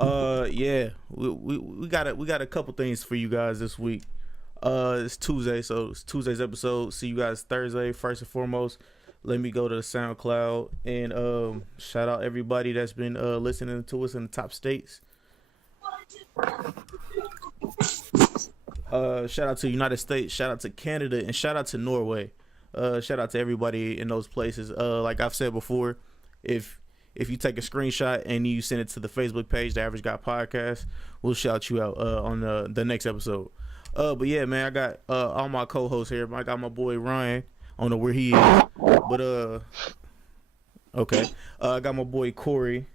Yeah, we got a couple things for you guys this week. It's Tuesday, so it's Tuesday's episode. See you guys Thursday. First and foremost, let me go to the SoundCloud and shout out everybody that's been listening to us in the top states. Shout out to United States, shout out to Canada, and shout out to Norway. Shout out to everybody in those places. Like I've said before, if you take a screenshot and you send it to the Facebook page, the Average Guy Podcast, we'll shout you out on the next episode. But yeah, man, I got all my co-hosts here. I got my boy Ryan. I don't know where he is, but okay. I got my boy Corey.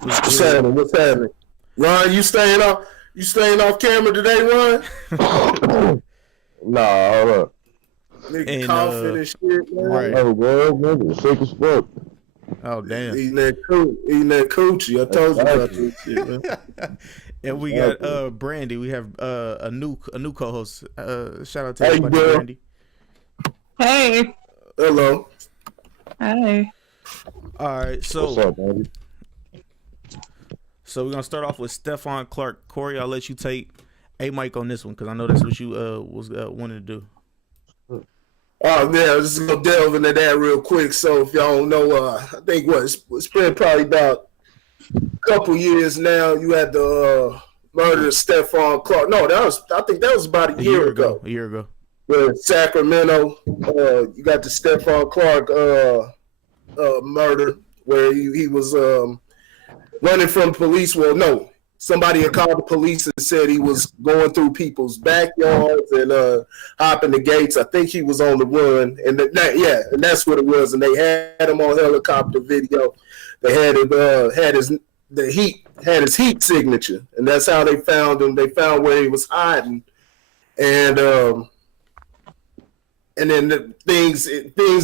What's happening? What's happening? Ryan, you staying off camera today, Ryan? Nah, hold up. Nigga coughing and shit, man. Right. Oh, bro, nigga, sick as fuck. Oh damn. Eating that coochie. I told you about this shit, man. And we got Brandy. We have a new co-host. Shout out to Hey, everybody, girl. Brandy. Hey. Hello. Hi. All right, so What's up, baby? we're gonna start off with Stephon Clark. Corey, I'll let you take a mic on this one because I know that's what you was wanting to do. Oh man, I'm just gonna delve into that real quick. So if y'all don't know, I think it's been probably about a couple years now. You had the murder of Stephon Clark. No, I think that was about a year ago. A year ago. In Sacramento, you got the Stephon Clark murder where he was running from police. Well, no, somebody had called the police and said he was going through people's backyards and hopping the gates. I think he was on the run, and and that's what it was. And they had him on helicopter video. They had his heat signature, and that's how they found him. They found where he was hiding, and then things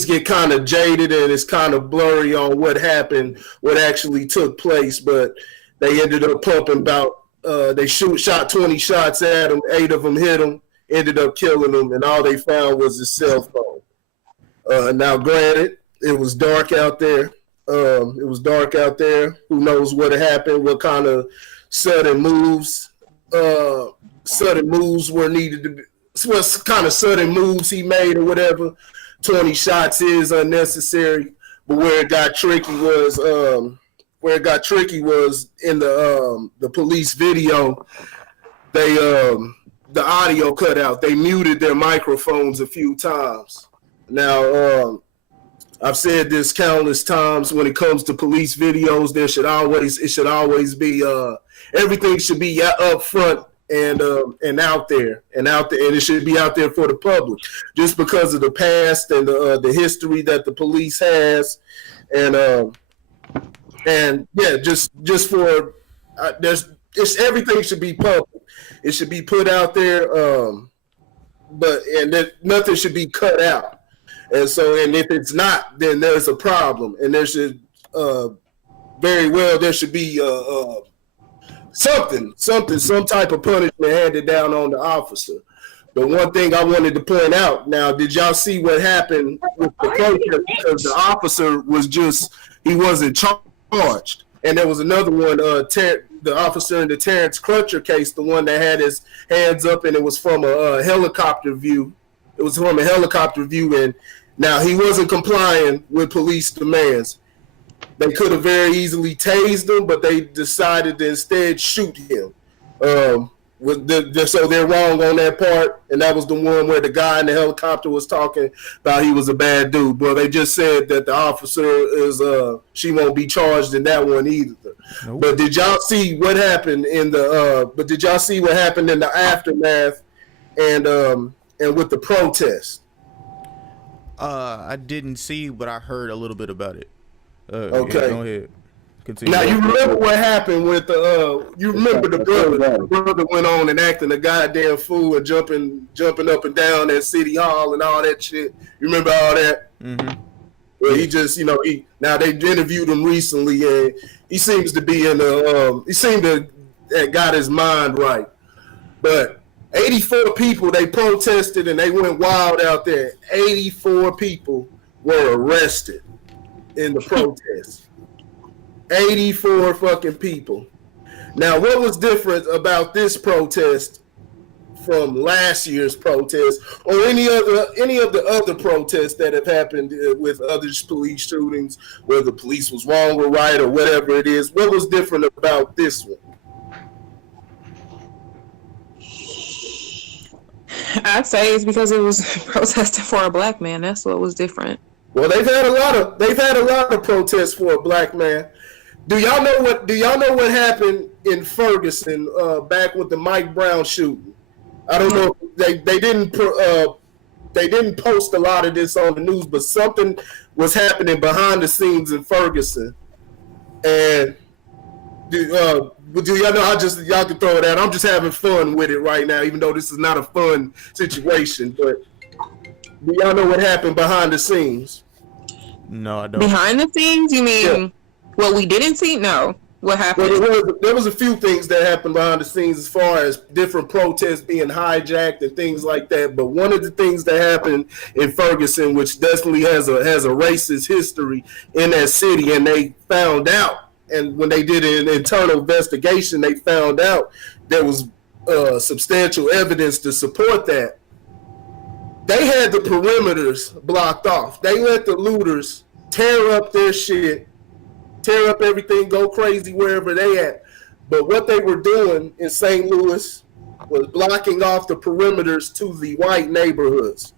get kind of jaded and it's kind of blurry on what happened, what actually took place. But they ended up pumping about, they shot 20 shots at him, 8 of them hit him, ended up killing him, and all they found was his cell phone. Now, granted, it was dark out there. Who knows what happened, what kind of sudden moves were needed to be. What kind of sudden moves he made or whatever. 20 shots is unnecessary, but where it got tricky was in the police video. They the audio cut out. They muted their microphones a few times. Now I've said this countless times. When it comes to police videos, it should always be everything should be up front and out there, and it should be out there for the public, just because of the past and the history that the police has, and yeah, just for everything should be public. It should be put out there, but nothing should be cut out. And so, and if it's not, then there's a problem, and there should there should be some type of punishment handed down on the officer. But one thing I wanted to point out, now, did y'all see what happened with the protest? Because the officer he wasn't charged. And there was another one, the officer in the Terrence Crutcher case, the one that had his hands up, and it was from a helicopter view. And now he wasn't complying with police demands. They could have very easily tased him, but they decided to instead shoot him. So they're wrong on that part, and that was the one where the guy in the helicopter was talking about he was a bad dude. Well, they just said that the officer she won't be charged in that one either. Nope. But did y'all see what happened in the aftermath and with the protest? I didn't see, but I heard a little bit about it. Okay. Yeah, go ahead. Continue. Now, you remember what happened with you remember the brother. The brother went on and acting a goddamn fool and jumping up and down at City Hall and all that shit. You remember all that? Mm-hmm. Well, he just, now they interviewed him recently, and he seems to be he seemed to have got his mind right. But 84 people, they protested and they went wild out there. 84 people were arrested in the protest. 84 fucking people. Now, what was different about this protest from last year's protest or any of the other protests that have happened with other police shootings, where the police was wrong or right or whatever it is? What was different about this one? I'd say it's because it was protesting for a black man. That's what was different. Well, they've had a lot of protests for a black man. Do y'all know what happened in Ferguson back with the Mike Brown shooting? I don't know. They didn't post a lot of this on the news, but something was happening behind the scenes in Ferguson. And do y'all know? Y'all can throw it out. I'm just having fun with it right now, even though this is not a fun situation. But do y'all know what happened behind the scenes? No, I don't. Behind the scenes? You mean what we didn't see? No. What happened? Well, there was a few things that happened behind the scenes as far as different protests being hijacked and things like that. But one of the things that happened in Ferguson, which definitely has a racist history in that city, and they found out, and when they did an internal investigation, they found out there was substantial evidence to support that. They had the perimeters blocked off. They let the looters tear up their shit, tear up everything, go crazy wherever they at. But what they were doing in St. Louis was blocking off the perimeters to the white neighborhoods.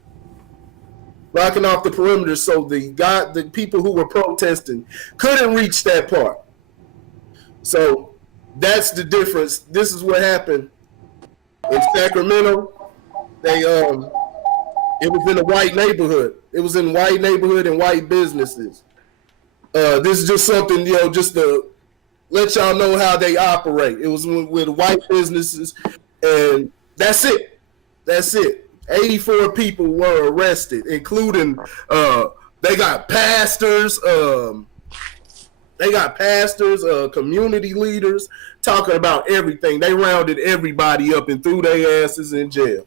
Blocking off the perimeters so the people who were protesting couldn't reach that part. So that's the difference. This is what happened in Sacramento. It was in a white neighborhood. It was in white neighborhood and white businesses. This is just something, just to let y'all know how they operate. It was with white businesses, and that's it. That's it. 84 people were arrested, including they got pastors, community leaders, talking about everything. They rounded everybody up and threw their asses in jail.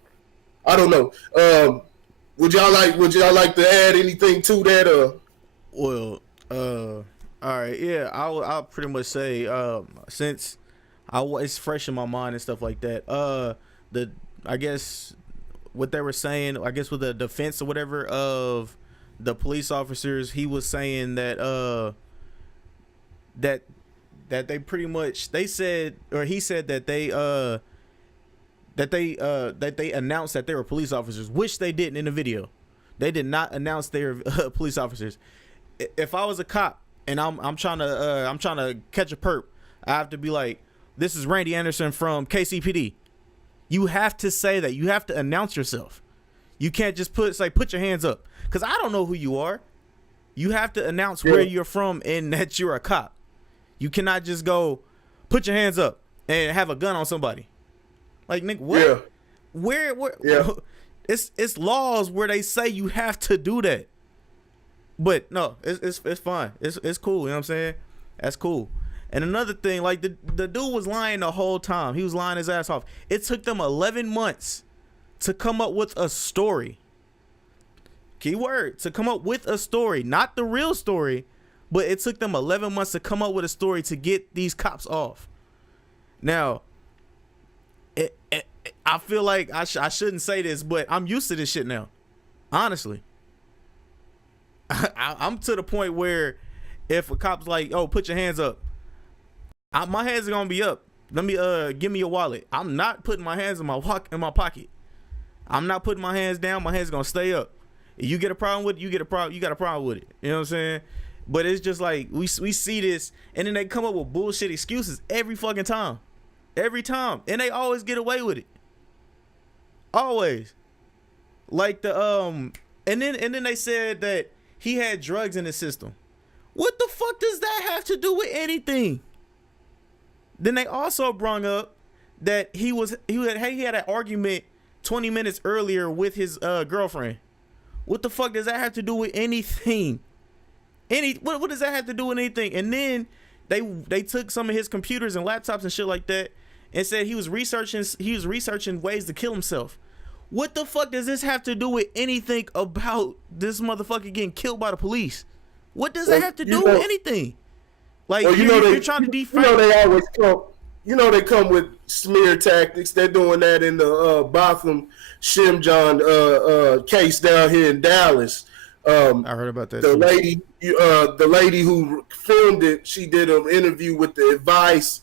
I don't know. Would y'all like to add anything to that? Well, all right, yeah, I'll pretty much say since it's fresh in my mind and stuff like that. I guess what they were saying, I guess with the defense or whatever of the police officers, he was saying that that they pretty much he said that they announced that they were police officers, which they didn't in the video. They did not announce they were police officers. If I was a cop and I'm trying to catch a perp, I have to be like, "This is Randy Anderson from KCPD." You have to say that. You have to announce yourself. You can't just put your hands up, because I don't know who you are. You have to announce where you're from and that you're a cop. You cannot just go put your hands up and have a gun on somebody. Like, Nick, what? Yeah. Where? Yeah. It's laws where they say you have to do that. But no, it's fine. It's cool. You know what I'm saying? That's cool. And another thing, like the dude was lying the whole time. He was lying his ass off. It took them 11 months to come up with a story. Keyword, to come up with a story, not the real story, but it took them 11 months to come up with a story to get these cops off. Now, I feel like I shouldn't say this, but I'm used to this shit now. Honestly. I'm to the point where if a cop's like, "Oh, put your hands up," my hands are gonna be up. Let me give me your wallet. I'm not putting my hands in my pocket. I'm not putting my hands down. My hands are gonna stay up. If you get a problem with it, you got a problem with it. You know what I'm saying? But it's just like we see this, and then they come up with bullshit excuses every fucking time. Every time. And they always get away with it. Always. Like and then they said that he had drugs in his system. What the fuck does that have to do with anything? Then they also brought up that he had an argument 20 minutes earlier with his girlfriend. What the fuck does that have to do with anything? What does that have to do with anything? And then they took some of his computers and laptops and shit like that and said he was researching ways to kill himself. What the fuck does this have to do with anything about this motherfucker getting killed by the police? What does that have to do with anything? Like Well, you're trying to defame. They always come. They come with smear tactics. They're doing that in the Botham Shimjon case down here in Dallas. I heard about that. The lady who filmed it, she did an interview with the Advice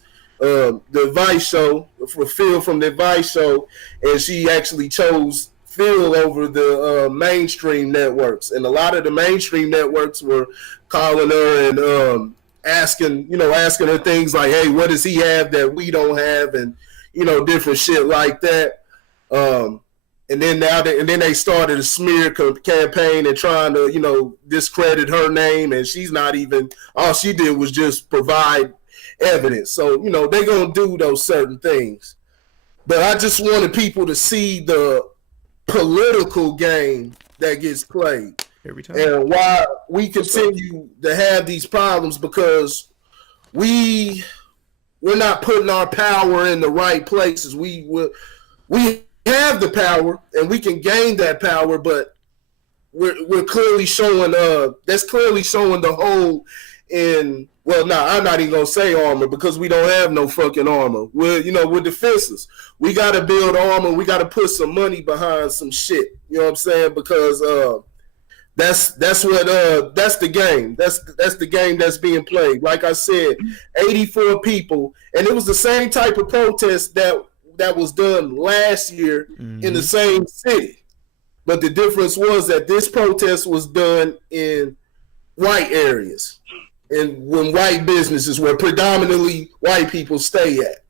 show for Phil from the Advice show, and she actually chose Phil over the mainstream networks. And a lot of the mainstream networks were calling her and asking her things like, hey, what does he have that we don't have, and different shit like that. And then they started a smear campaign and trying to discredit her name, and she's not even, all she did was just provide evidence. So they're gonna do those certain things. But I just wanted people to see the political game that gets played every time, and why we continue to have these problems, because we're not putting our power in the right places. We have the power and we can gain that power, but we're clearly showing that's clearly showing the hole in, well, I'm not even gonna say armor, because we don't have no fucking armor. We're defenseless. We gotta build armor. We gotta put some money behind some shit. You know what I'm saying? Because that's the game. That's the game that's being played. Like I said, 84 people, and it was the same type of protest that was done last year in the same city. But the difference was that this protest was done in white areas and when white businesses where predominantly white people stay at.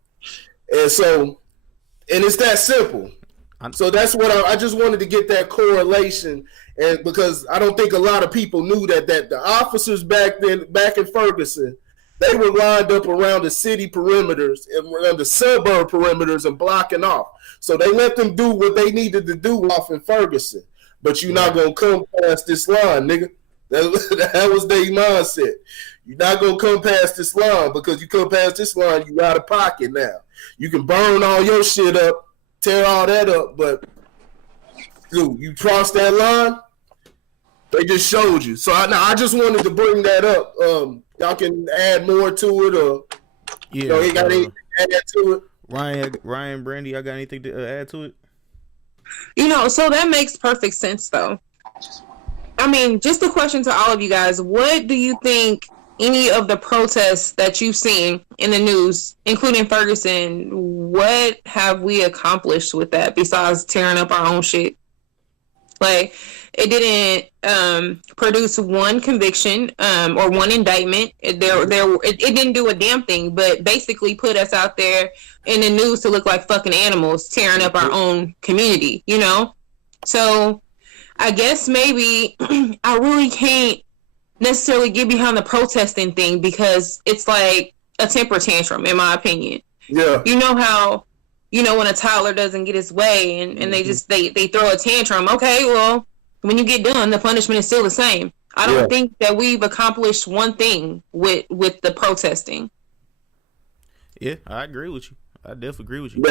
And so, and it's that simple. So that's what I just wanted to get that correlation, and because I don't think a lot of people knew that the officers back in Ferguson, they were lined up around the city perimeters and around the suburb perimeters and blocking off. So they let them do what they needed to do off in Ferguson. But you're not gonna come past this line, nigga. That was their mindset. You're not gonna come past this line, because you come past this line, you out of pocket now. You can burn all your shit up, tear all that up, but dude, you cross that line, they just showed you. So I just wanted to bring that up. Y'all can add more to it, or you got anything to add to it? Ryan, Brandy, I got anything to add to it? So that makes perfect sense, though. I mean, just a question to all of you guys: what do you think any of the protests that you've seen in the news, including Ferguson, what have we accomplished with that besides tearing up our own shit? Like, it didn't produce one conviction or one indictment. It didn't do a damn thing, but basically put us out there in the news to look like fucking animals, tearing up our own community, So I guess maybe I really can't necessarily get behind the protesting thing, because it's like a temper tantrum, in my opinion. Yeah. You know how, when a toddler doesn't get his way and they just they throw a tantrum. Okay, well, when you get done, the punishment is still the same. I don't think that we've accomplished one thing with the protesting. Yeah, I agree with you. I definitely agree with you.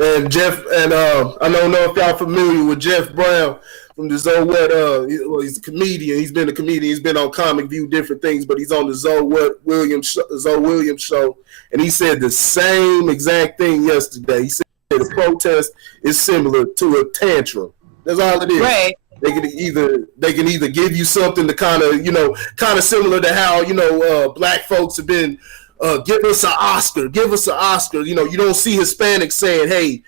And Jeff, and I don't know if y'all familiar with Jeff Brown from the Zoe What. He's a comedian. He's been a comedian. He's been on Comic View, different things, but he's on the Zoe Williams show, and he said the same exact thing yesterday. He said the protest is similar to a tantrum. That's all it is. Right. They can either give you something to kind of similar to how black folks have been. Give us an Oscar. Give us an Oscar. You don't see Hispanics saying, hey,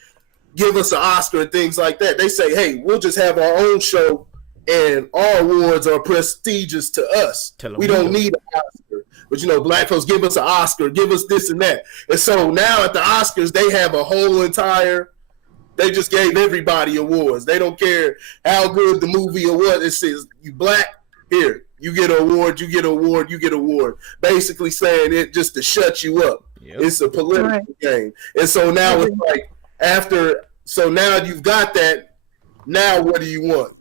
give us an Oscar and things like that. They say, hey, we'll just have our own show and our awards are prestigious to us. We don't need an Oscar. But, black folks, give us an Oscar. Give us this and that. And so now at the Oscars, they have a whole entire, they just gave everybody awards. They don't care how good the movie or what. It says, you black, here. You get an award, you get an award, you get an award. Basically saying it just to shut you up. Yep. It's a political game. And so now it's like so now you've got that. Now what do you want?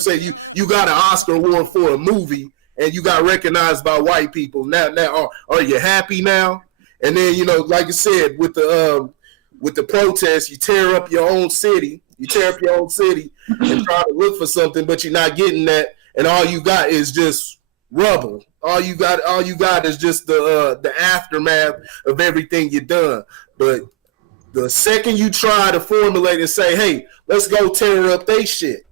Say you got an Oscar award for a movie and you got recognized by white people. Now are you happy now? And then, like I said, with the protest, you tear up your own city. You tear up your own city and try to look for something, but you're not getting that. And all you got is just rubble. All you got is just the aftermath of everything you done. But the second you try to formulate and say, hey, let's go tear up they shit,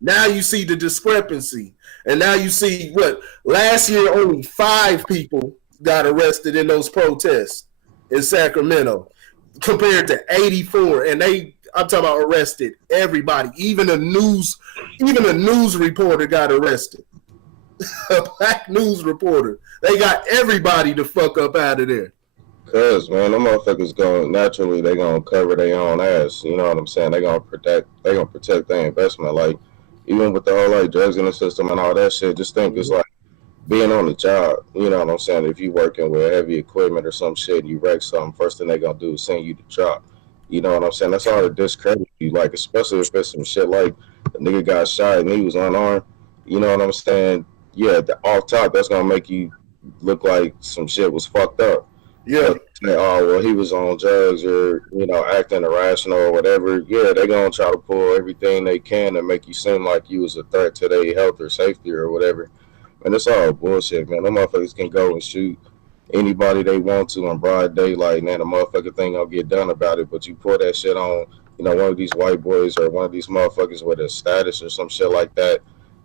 now you see the discrepancy. And now you see what? Last year, only 5 people got arrested in those protests in Sacramento compared to 84. And I'm talking about arrested everybody. Even a news reporter got arrested. A black news reporter. They got everybody to fuck up out of there. Cause man, them motherfuckers they gonna cover their own ass. You know what I'm saying? They gonna protect their investment. Like even with the whole like drugs in the system and all that shit, just think it's like being on the job. You know what I'm saying? If you working with heavy equipment or some shit, you wreck something, first thing they gonna do is send you to drop. You know what I'm saying? That's all to discredit you. Like especially if it's some shit like the nigga got shot and he was unarmed. You know what I'm saying? Yeah, off top, that's gonna make you look like some shit was fucked up. Yeah. Say, oh, well, he was on drugs or, you know, acting irrational or whatever. Yeah, they're going to try to pull everything they can to make you seem like you was a threat to their health or safety or whatever. And it's all bullshit, man. Them motherfuckers can go and shoot anybody they want to in broad daylight, man. The motherfucking thing gonna get done about it. But you pull that shit on, you know, one of these white boys or one of these motherfuckers with a status or some shit like that,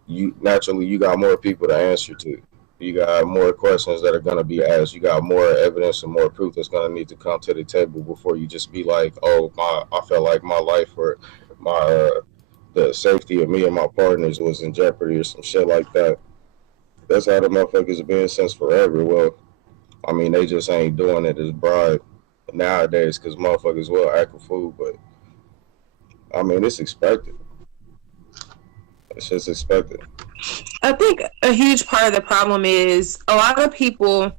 you got more people to answer to. You got more questions that are going to be asked. You got more evidence and more proof that's going to need to come to the table before you just be like, oh, I felt like my life or my the safety of me and my partners was in jeopardy or some shit like that. That's how the motherfuckers have been since forever. Well, I mean, they just ain't doing it as broad nowadays because motherfuckers will act a fool, but I mean, it's expected. It's just expected. I think a huge part of the problem is a lot of people,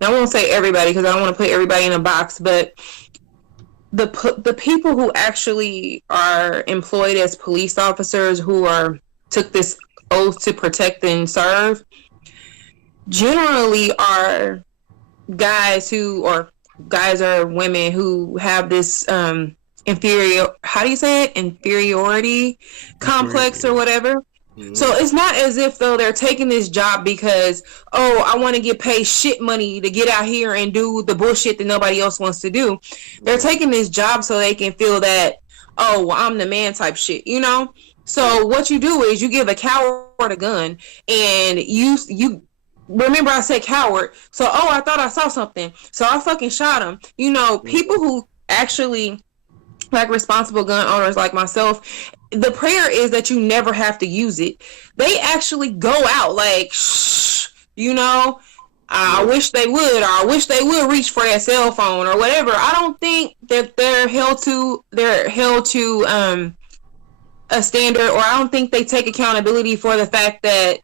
I won't say everybody because I don't want to put everybody in a box, but the people who actually are employed as police officers who took this oath to protect and serve generally are guys or women who have this inferiority complex or whatever. Mm-hmm. So it's not as if though they're taking this job because, oh, I want to get paid shit money to get out here and do the bullshit that nobody else wants to do. They're taking this job so they can feel that, oh, well, I'm the man type shit, you know? So what you do is you give a coward a gun and you remember I said coward. So, oh, I thought I saw something. So I fucking shot him. You know, people who actually like responsible gun owners like myself, the prayer is that you never have to use it. They actually go out like, shh, you know, I wish they would, or I wish they would reach for that cell phone or whatever. I don't think that they're held to a standard, or I don't think they take accountability for the fact that,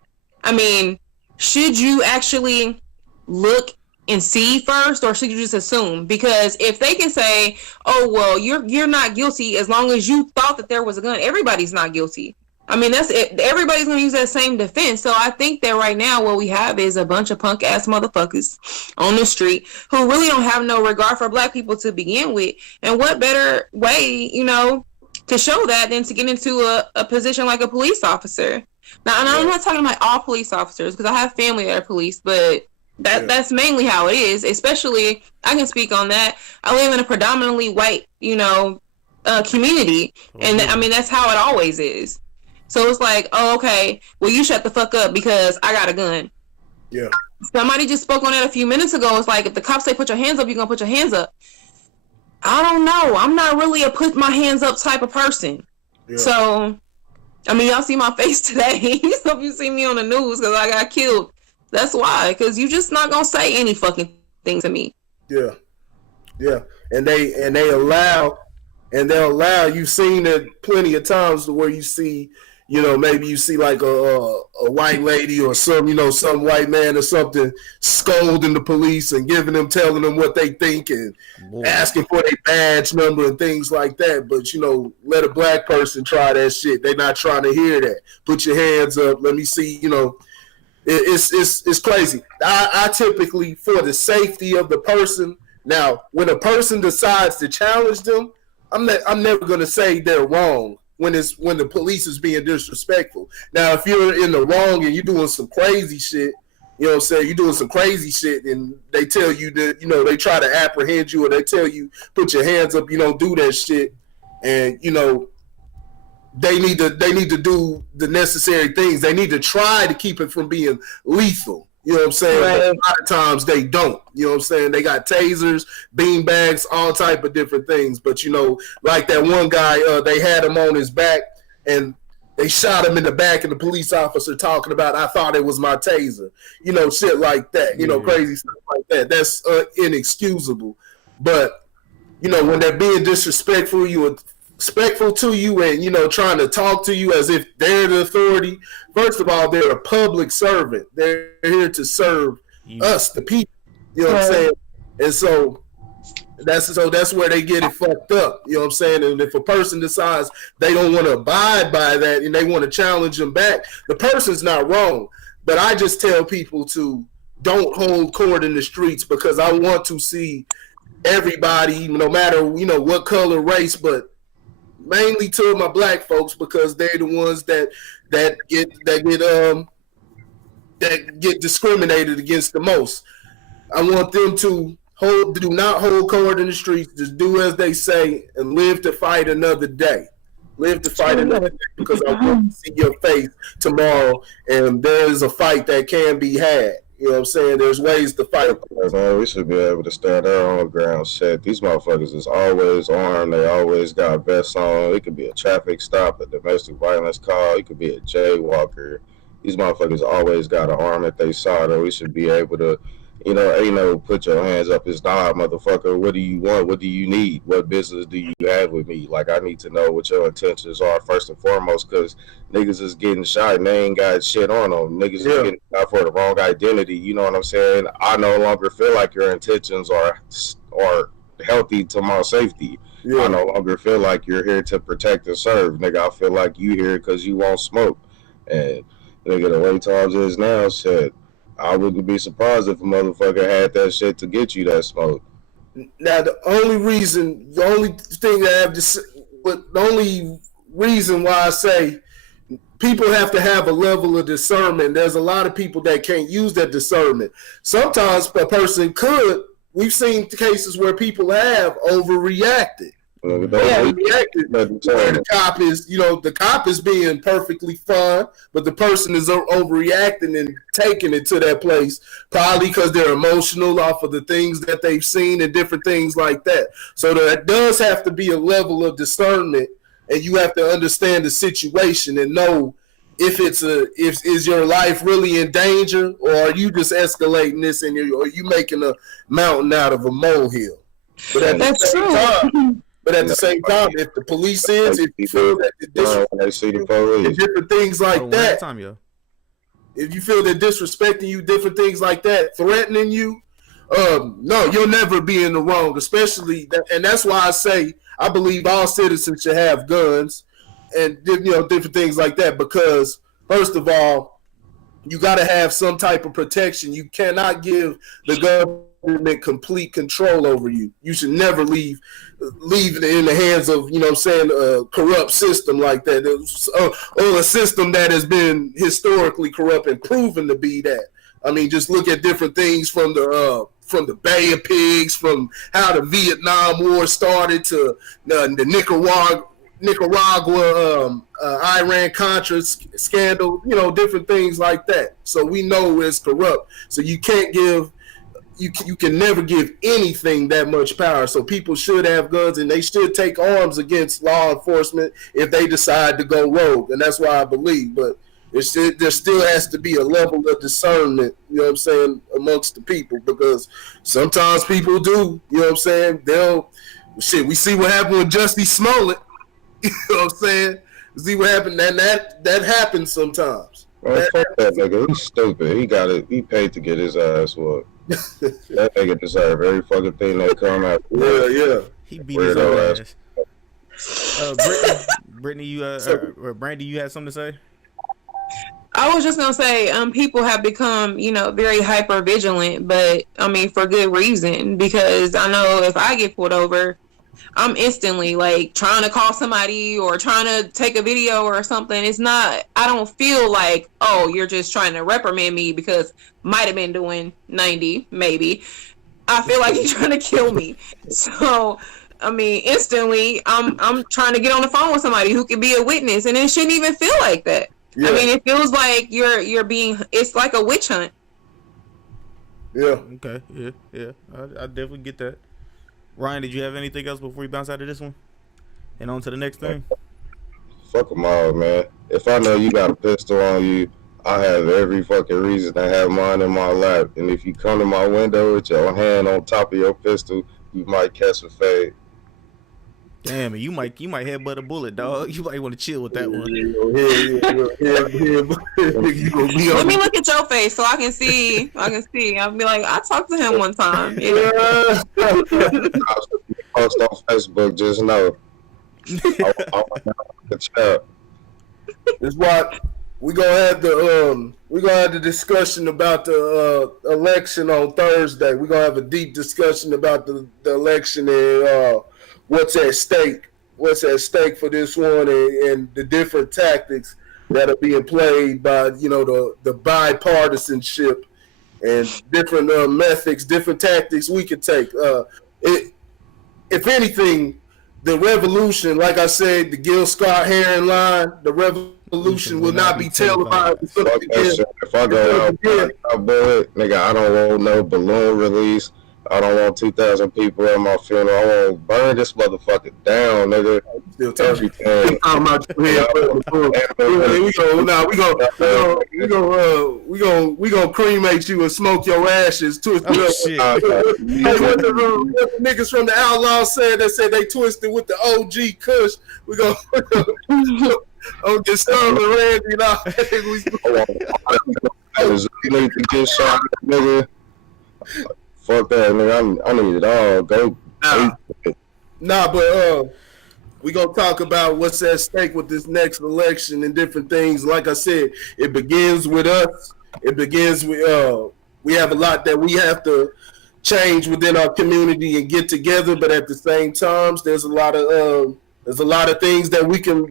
I mean, should you actually look and see first, or should you just assume? Because if they can say, oh, well, you're not guilty as long as you thought that there was a gun, everybody's not guilty. I mean, that's it. Everybody's going to use that same defense. So I think that right now what we have is a bunch of punk ass motherfuckers on the street who really don't have no regard for black people to begin with. And what better way, you know, to show that than to get into a position like a police officer. Now, and I'm not talking about all police officers because I have family that are police, but that's mainly how it is. Especially, I can speak on that. I live in a predominantly white, you know, community, and I mean that's how it always is. So it's like, oh, okay, well, you shut the fuck up because I got a gun. Yeah. Somebody just spoke on that a few minutes ago. It's like if the cops say put your hands up, you're gonna put your hands up. I don't know. I'm not really a put my hands up type of person. Yeah. So, I mean, y'all see my face today. So if you see me on the news because I got killed, that's why. Because you're just not gonna say any fucking thing to me. Yeah, yeah. And they'll allow. You've seen it plenty of times to where you see, you know, maybe you see like a white lady or some white man or something scolding the police and telling them what they think and asking for their badge number and things like that. But, you know, let a black person try that shit. They're not trying to hear that. Put your hands up. Let me see, you know. It's crazy. I typically, for the safety of the person, now, when a person decides to challenge them, I'm never going to say they're wrong when the police is being disrespectful. Now, if you're in the wrong and you're doing some crazy shit, you know what I'm saying, you doing some crazy shit and they tell you that, you know, they try to apprehend you or they tell you put your hands up, you don't do that shit, and you know they need to do the necessary things. They need to try to keep it from being lethal. You know what I'm saying? Right. A lot of times they don't. You know what I'm saying? They got tasers, bean bags, all type of different things. But, you know, like that one guy, they had him on his back and they shot him in the back, and the police officer talking about, I thought it was my taser. You know, shit like that. You know, crazy stuff like that. That's inexcusable. But, you know, when they're being disrespectful to you and, you know, trying to talk to you as if they're the authority. First of all, they're a public servant. They're here to serve us, the people. You know what I'm saying? And so that's where they get it fucked up. You know what I'm saying? And if a person decides they don't want to abide by that and they want to challenge them back, the person's not wrong. But I just tell people to don't hold court in the streets, because I want to see everybody, no matter, you know, what color, race, but mainly to my black folks, because they're the ones that get discriminated against the most. I want them to do not hold court in the streets. Just do as they say and live to fight another day. Live to fight another day, because I want to see your face tomorrow, and there's a fight that can be had. You know what I'm saying? There's ways to fight. Man, we should be able to stand our own ground. Shit, these motherfuckers is always armed. They always got vests on. It could be a traffic stop, a domestic violence call. It could be a jaywalker. These motherfuckers always got an arm at their side. Or we should be able to, you know, ain't no put your hands up. It's not, motherfucker. What do you want? What do you need? What business do you have with me? Like, I need to know what your intentions are first and foremost, because niggas is getting shot and they ain't got shit on them. Niggas is getting shot for the wrong identity. You know what I'm saying? I no longer feel like your intentions are healthy to my safety. I no longer feel like you're here to protect and serve. Nigga, I feel like you here because you won't smoke. And nigga, the way times is now, shit, I wouldn't be surprised if a motherfucker had that shit to get you that smoke. Now, the only reason why I say people have to have a level of discernment. There's a lot of people that can't use that discernment. Sometimes a person could. We've seen cases where people have overreacted. Where the cop is, you know, the cop is being perfectly fine, but the person is overreacting and taking it to that place, probably because they're emotional off of the things that they've seen and different things like that. So there does have to be a level of discernment, and you have to understand the situation and know if is your life really in danger, or are you just escalating this and are you making a mountain out of a molehill? But that's true. But at the same time, if the police if you feel that different things like that, if you feel they're disrespecting you, different things like that, threatening you, no, you'll never be in the wrong. Especially, and that's why I say I believe all citizens should have guns, and you know, different things like that. Because first of all, you got to have some type of protection. You cannot give the government complete control over you. You should never leave it in the hands of, you know what I'm saying, a corrupt system like that, or a system that has been historically corrupt and proven to be that. I mean, just look at different things from the Bay of Pigs, from how the Vietnam War started to the Nicaragua Iran-Contra scandal, you know, different things like that. So we know it's corrupt. So you can't give you can never give anything that much power. So people should have guns, and they should take arms against law enforcement if they decide to go rogue. And that's why I believe. But there still has to be a level of discernment, you know what I'm saying, amongst the people, because sometimes people do, you know what I'm saying, we see what happened with Jussie Smollett, you know what I'm saying, see what happened, and that happens sometimes. Well, fuck that nigga, he's stupid, he paid to get his ass whooped. That nigga deserve every fucking thing that come out. Yeah. He beat his own ass. Brittany, or Brandy, you had something to say? I was just gonna say, people have become, you know, very hyper vigilant, but I mean for good reason, because I know if I get pulled over, I'm instantly like trying to call somebody or trying to take a video or something. It's not, I don't feel like, oh, you're just trying to reprimand me because might have been doing 90, maybe. I feel like you're trying to kill me. So, I mean, instantly, I'm trying to get on the phone with somebody who can be a witness, and it shouldn't even feel like that. Yeah. I mean, it feels like you're being. It's like a witch hunt. Yeah. Okay. Yeah. I definitely get that. Ryan, did you have anything else before we bounce out of this one and on to the next thing? Fuck them all, man. If I know you got a pistol on you, I have every fucking reason to have mine in my lap. And if you come to my window with your hand on top of your pistol, you might catch a fade. Damn, you might headbutt a bullet, dog. You might want to chill with that one. Let me look at your face so I can see. I'll be like, I talked to him one time. Yeah. Post on Facebook, just know. That's why we're gonna have the discussion about the election on Thursday. We're gonna have a deep discussion about the election and what's at stake for this one, and the different tactics that are being played by the bipartisanship and different methods, different tactics we could take. If anything, the revolution, like I said, the Gil Scott-Heron line, the revolution will not be televised. If I go out, nigga, I don't want no balloon release. I don't want 2,000 people at my funeral. I want to burn this motherfucker down, nigga. Everything. We gonna cremate you and smoke your ashes. Twist it up. Hey, what the niggas from the Outlaws said? They said they twisted with the OG Kush. We gonna get started, Randy. You need to get shot, nigga. Fuck that, nigga. I need it all. Go. But we gonna talk about what's at stake with this next election and different things. Like I said, it begins with us. It begins with we have a lot that we have to change within our community and get together. But at the same time, there's a lot of things that we can.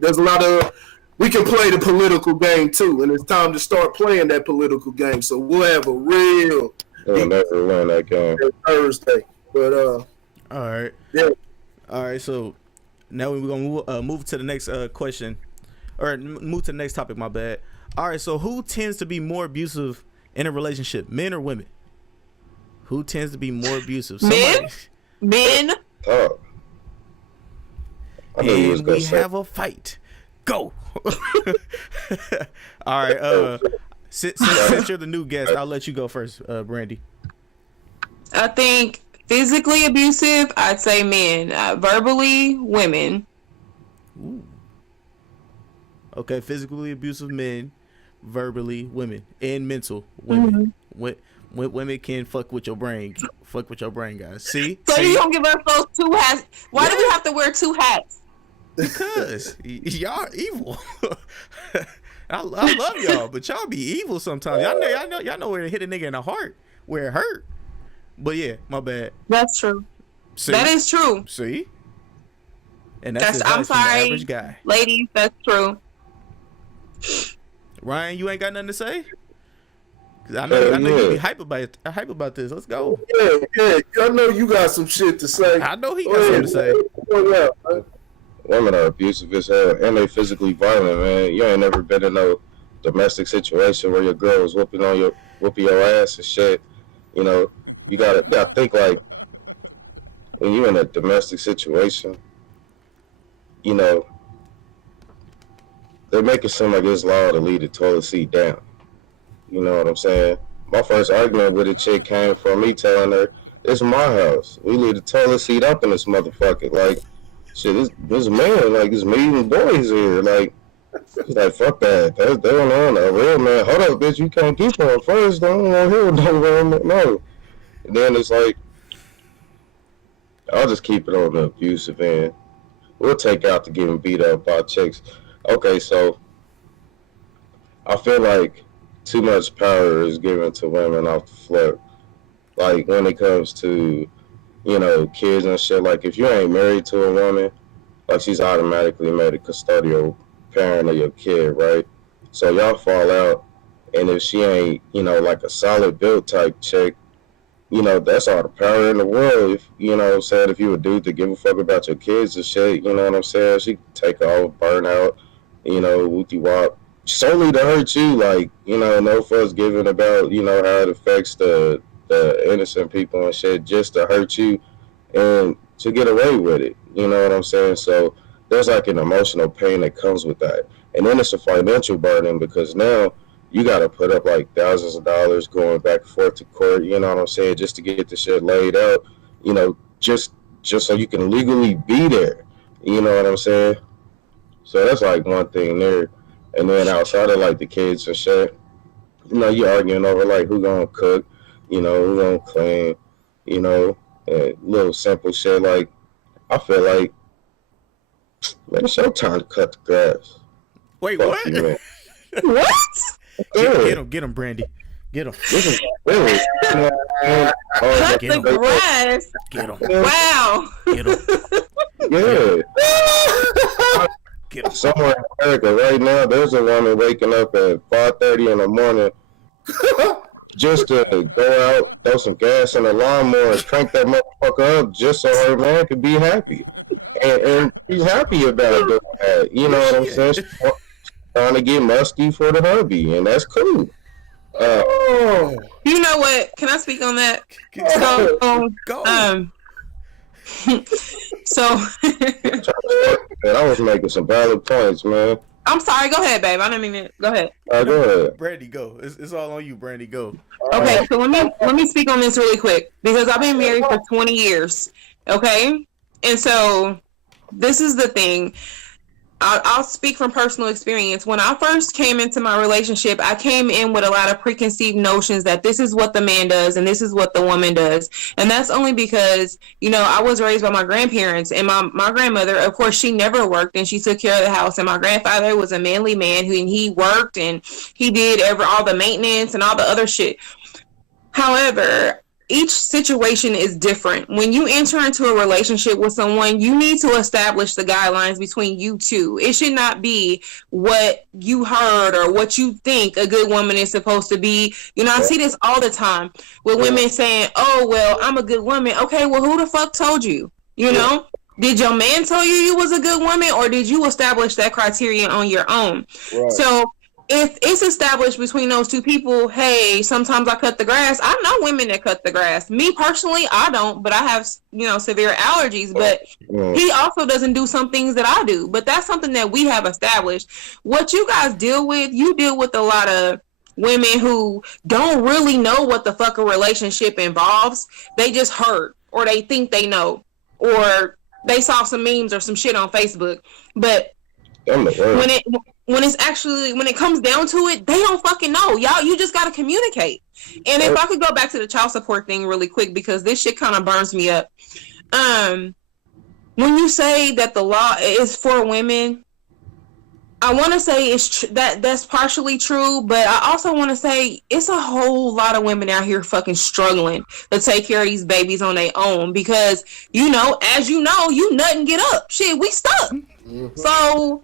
We can play the political game too, and it's time to start playing that political game. So we'll have a real. We'll never win that game Thursday, but all right, yeah, all right. So now we're gonna move to the next question, or move to the next topic. My bad. All right. So who tends to be more abusive in a relationship, men or women? Who tends to be more abusive? Men. Oh. And we have a fight. Go. All right. Since you're the new guest, I'll let you go first, Brandy. I think physically abusive, I'd say men. Verbally, women. Ooh. Okay, physically abusive men, verbally women, and mental women. Mm-hmm. Women can fuck with your brain. Fuck with your brain, guys. See? So you don't give us those two hats. Why do we have to wear two hats? Because y'all are evil. I love y'all, but y'all be evil sometimes. Y'all know where to hit a nigga in the heart, where it hurt. But yeah, my bad. That's true. See? That is true. See? And that's I'm sorry, from the average guy. Ladies, that's true. Ryan, you ain't got nothing to say? Cause I know you be hype about this. Let's go. Yeah. I know you got some shit to say. I know he got something to say. Women are abusive as hell, and they physically violent, man. You ain't never been in no domestic situation where your girl was whooping your ass and shit. You know, you gotta think, like, when you're in a domestic situation, you know, they make it seem like it's law to leave the toilet seat down. You know what I'm saying? My first argument with a chick came from me telling her, it's my house. We leave the toilet seat up in this motherfucker. Like, shit, this man, like, it's me and boys here. Like, she's like, fuck that. They don't know. A real man, hold up, bitch, you can't keep on first. I don't want to hear no. And then it's like, I'll just keep it on the abusive end. We'll take out the getting beat up by chicks. Okay, so I feel like too much power is given to women off the flip. Like, when it comes to kids and shit. Like, if you ain't married to a woman, like, she's automatically made a custodial parent of your kid, right? So y'all fall out, and if she ain't, like a solid built type chick, that's all the power in the world. If what I'm saying, if you a dude to give a fuck about your kids and shit, you know what I'm saying, she can take off, burn out, wooty wop, solely to hurt you. Like, no fuss given about, how it affects the innocent people and shit, just to hurt you and to get away with it. You know what I'm saying? So there's like an emotional pain that comes with that. And then it's a financial burden because now you got to put up like thousands of dollars going back and forth to court, you know what I'm saying, just to get the shit laid out, just so you can legally be there. You know what I'm saying? So that's like one thing there. And then outside of like the kids and shit, you arguing over like who gonna cook, who gonna clean, little simple shit. Like, I feel like, man, it's your time to cut the grass. Wait, Fuck what? You, man. What? Get him, Brandy. Get him. Cut the grass. Get him. Wow. Get him. Yeah. Get him. Somewhere in America right now, there's a woman waking up at 5:30 in the morning just to go out, throw some gas in the lawnmower, and crank that motherfucker up just so her man could be happy. And she's happy about doing that. You know what I'm saying? She's trying to get musty for the hubby, and that's cool. You know what? Can I speak on that? Go. So I was making some valid points, man. I'm sorry. Go ahead, babe. I didn't mean to. Go ahead. Go ahead. Brandy, go. It's all on you, Brandy. Go. Okay, so let me speak on this really quick because I've been married for 20 years. Okay, and so this is the thing. I'll speak from personal experience. When I first came into my relationship, I came in with a lot of preconceived notions that this is what the man does and this is what the woman does. And that's only because, I was raised by my grandparents, and my grandmother, of course, she never worked and she took care of the house. And my grandfather was a manly man he worked and he did all the maintenance and all the other shit. However, each situation is different. When you enter into a relationship with someone, you need to establish the guidelines between you two. It should not be what you heard or what you think a good woman is supposed to be. I see this all the time with women saying, oh, well, I'm a good woman. Okay, well, who the fuck told you? Did your man tell you was a good woman, or did you establish that criteria on your own? Right. So if it's established between those two people, hey, sometimes I cut the grass. I know women that cut the grass. Me personally, I don't, but I have, severe allergies. But he also doesn't do some things that I do. But that's something that we have established. What you guys deal with, you deal with a lot of women who don't really know what the fuck a relationship involves. They just heard, or they think they know, or they saw some memes or some shit on Facebook. But when it comes down to it, they don't fucking know. Y'all, you just gotta communicate. And if I could go back to the child support thing really quick, because this shit kind of burns me up. When you say that the law is for women, I want to say that's partially true, but I also want to say it's a whole lot of women out here fucking struggling to take care of these babies on their own because, you nut and get up. Shit, we stuck. Mm-hmm. So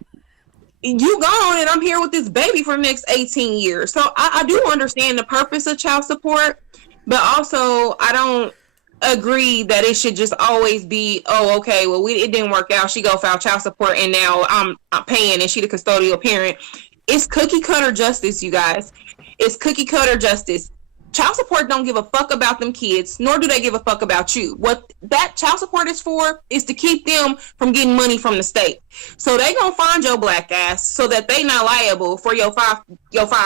you gone and I'm here with this baby for the next 18 years. So I do understand the purpose of child support, but also I don't agree that it should just always be, oh, okay, well, it didn't work out. She go file child support and now I'm paying and she the custodial parent. It's cookie cutter justice, you guys. It's cookie cutter justice. Child support don't give a fuck about them kids, nor do they give a fuck about you. What that child support is for is to keep them from getting money from the state. So they gonna find your black ass so that they not liable for your five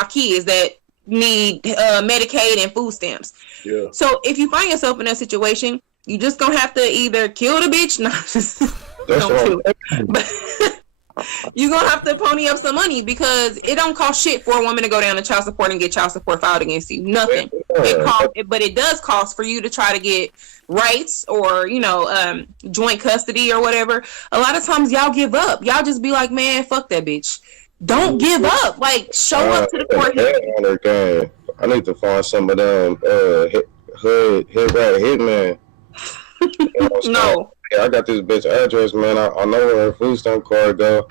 kids that need Medicaid and food stamps. Yeah. So if you find yourself in that situation, you just gonna have to either kill the bitch. But you're gonna have to pony up some money because it don't cost shit for a woman to go down to child support and get child support filed against you. Nothing. But it does cost for you to try to get rights or joint custody or whatever. A lot of times y'all give up. Y'all just be like, man, fuck that bitch. Don't give up. Like, show up to the court hearing. I need to find some of them hit hitman. You know, so, No. yeah, I got this bitch address, man. I know where her food stamp card go.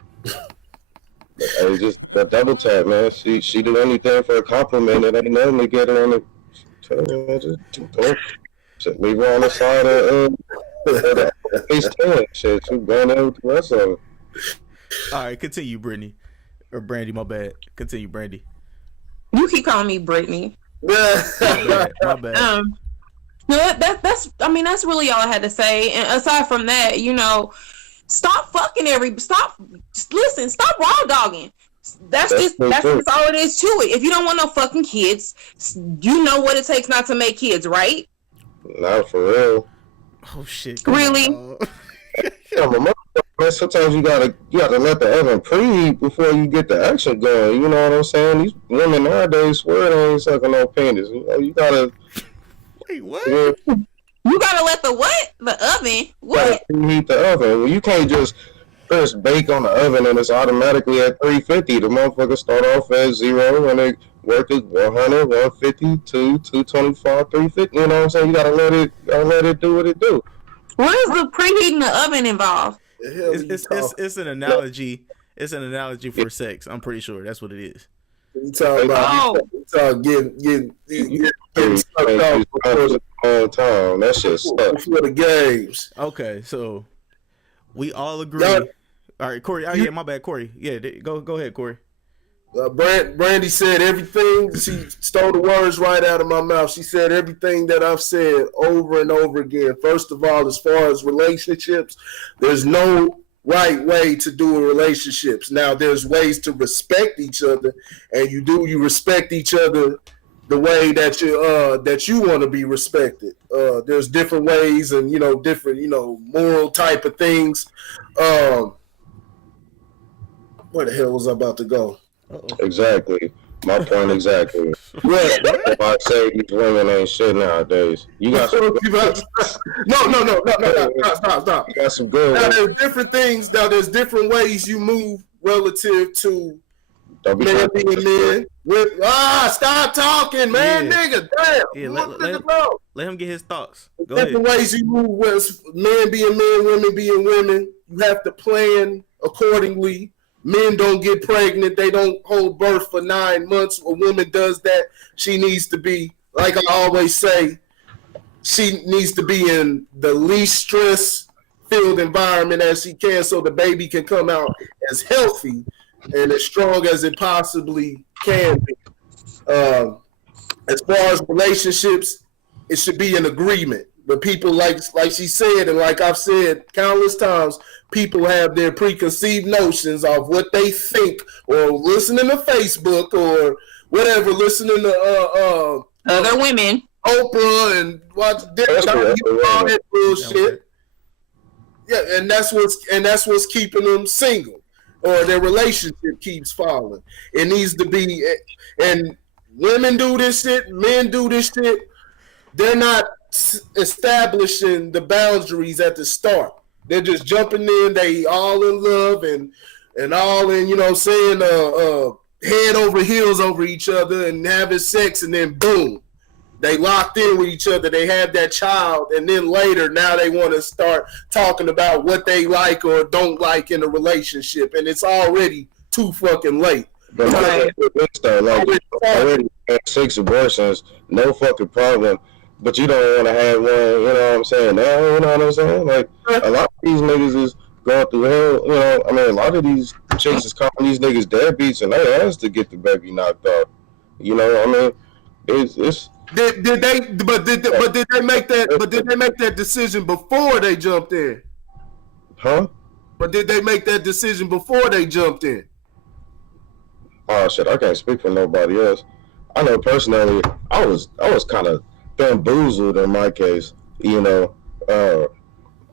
Hey, just a double tap, man. She do anything for a compliment. It ain't nothing to get her on the. Just leave her on the side of the face 10. Shit, she going in with the rest of it. All right, continue, Brittany. Or Brandy, my bad. Continue, Brandy. You keep calling me Brittany. My bad. No, that's really all I had to say. And aside from that, stop raw dogging. That's just all it is to it. If you don't want no fucking kids, you know what it takes not to make kids, right? Not for real. Oh shit. Really? Man, sometimes you gotta let the oven preheat before you get the action going. You know what I'm saying? These women nowadays swear they ain't sucking no penis. You gotta. Wait, what? Yeah, You gotta let the what? The oven? What? preheat the oven. Well, you can't just press bake on the oven and it's automatically at 350. The motherfuckers start off at 0 and they work at 100, 150, 225, 350. You know what I'm saying? You gotta let it do what it do. What does the preheating the oven involve? It's an analogy. It's an analogy for sex. I'm pretty sure that's what it is. You talking about getting sucked off time. That shit sucks. before the games. Okay, so we all agree. All right, Corey. Oh yeah, my bad, Corey. Yeah, go ahead, Corey. Brandy said everything. She stole the words right out of my mouth. She said everything that I've said over and over again. First of all, as far as relationships, there's no right way to do relationships. Now, there's ways to respect each other, and you respect each other the way that you want to be respected. There's different ways, and different moral type of things. Where the hell was I about to go? Exactly. My point exactly. If I say these women ain't shit nowadays, you got some No, stop. You got some good Now ones. there's different things. Now there's different ways you move relative to Don't be men trying being men. Stop talking, man, Yeah. nigga. Damn. Yeah, let him get his thoughts. Go ahead. Different ways you move with men being men, women being women. You have to plan accordingly. Men don't get pregnant. They don't hold birth for 9 months. A woman does that. She needs to be, like I always say, she needs to be in the least stress-filled environment as she can so the baby can come out as healthy and as strong as it possibly can be. As far as relationships, it should be an agreement. But people, like she said, and like I've said countless times, people have their preconceived notions of what they think, or listening to Facebook or whatever, listening to Other women. Oprah and watch all that bullshit. Yeah, and that's what's keeping them single, or their relationship keeps falling. It needs to be, and women do this shit, men do this shit. They're not establishing the boundaries at the start. They're just jumping in. They all in love and all in, saying head over heels over each other and having sex, and then boom, they locked in with each other. They have that child, and then later, now they want to start talking about what they like or don't like in a relationship, and it's already too fucking late. But already had 6 abortions, no fucking problem. But you don't want to have one, you know what I'm saying? Now, you know what I'm saying? Like, a lot of these niggas is going through hell, a lot of these chicks is calling these niggas deadbeats and they asked to get the baby knocked off. It's Did they make that decision before they jumped in? Huh? But did they make that decision before they jumped in? Oh shit, I can't speak for nobody else. I know personally, I was kind of bamboozled in my case. I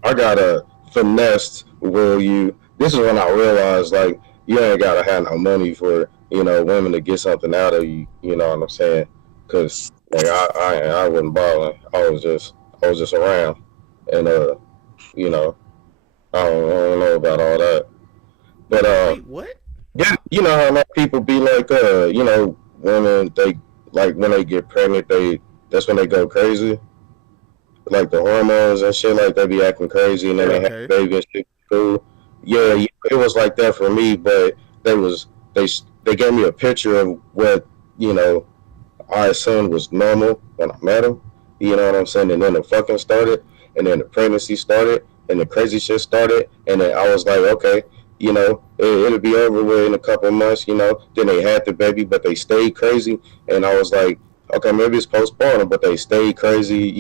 got finessed where this is when I realized, like, you ain't gotta have no money for, women to get something out of you, you know what I'm saying? Cause like I wasn't balling. I was just around. And I don't know about all that. But Wait, what? Yeah, you know how a lot of people be like, women, they like when they get pregnant, that's when they go crazy. like the hormones and shit, like they be acting crazy, and then they have a baby and shit. Cool. Yeah, it was like that for me, but they gave me a picture of what I assumed was normal when I met him. You know what I'm saying? And then the fucking started, and then the pregnancy started, and the crazy shit started, and then I was like, okay, it'll be over with in a couple of months. Then they had the baby, but they stayed crazy, and I was like, okay, maybe it's postpartum, but they stayed crazy.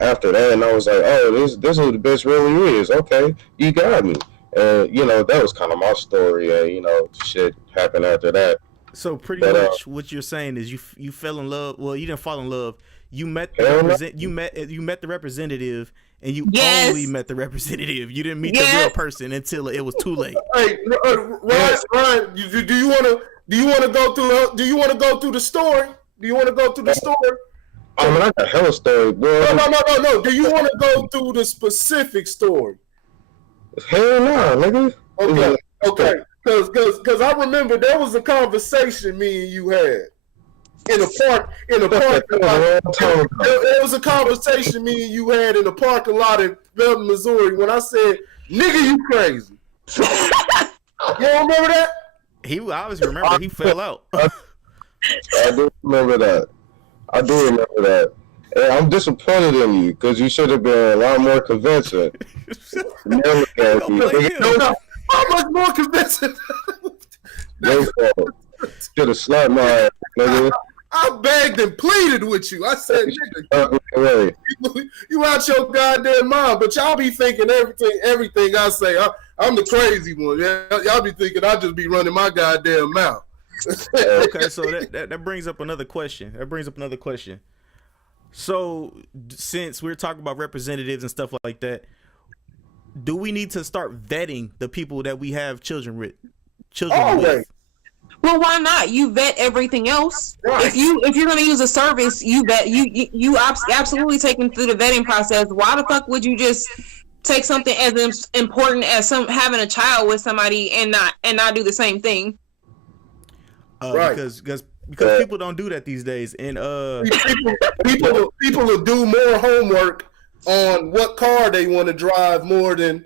After that, and I was like, oh, this is who the bitch really is. Okay, you got me. And that was kind of my story. And shit happened after that. So pretty much what you're saying is you fell in love. Well, you didn't fall in love. You met the you met the representative, and you only met the representative. You didn't meet the real person until it was too late. Hey, Ryan, do you want to go through the story? Do you want to go through the story? I mean, I got hella story, bro. No. Do you want to go through the specific story? Hell no, nigga. Okay. Because I remember there was a conversation me and you had in a parking lot. There was a conversation me and you had in a parking lot in Belton, Missouri, when I said, "Nigga, you crazy." You don't remember that? I always remember he fell out. I do remember that. And I'm disappointed in you because you should have been a lot more convincing. How much more convincing? Should have slapped my ass, nigga. I begged and pleaded with you. I said, nigga, you out your goddamn mind. But y'all be thinking everything I say. I'm the crazy one. Y'all be thinking I just be running my goddamn mouth. Okay, so that brings up another question. So since we're talking about representatives and stuff like that, do we need to start vetting the people that we have children with? Well, why not? You vet everything else. Right. If you're going to use a service, you vet. You absolutely take them through the vetting process. Why the fuck would you just take something as important as having a child with somebody and not do the same thing? Right. Because people don't do that these days, and people will do more homework on what car they want to drive more than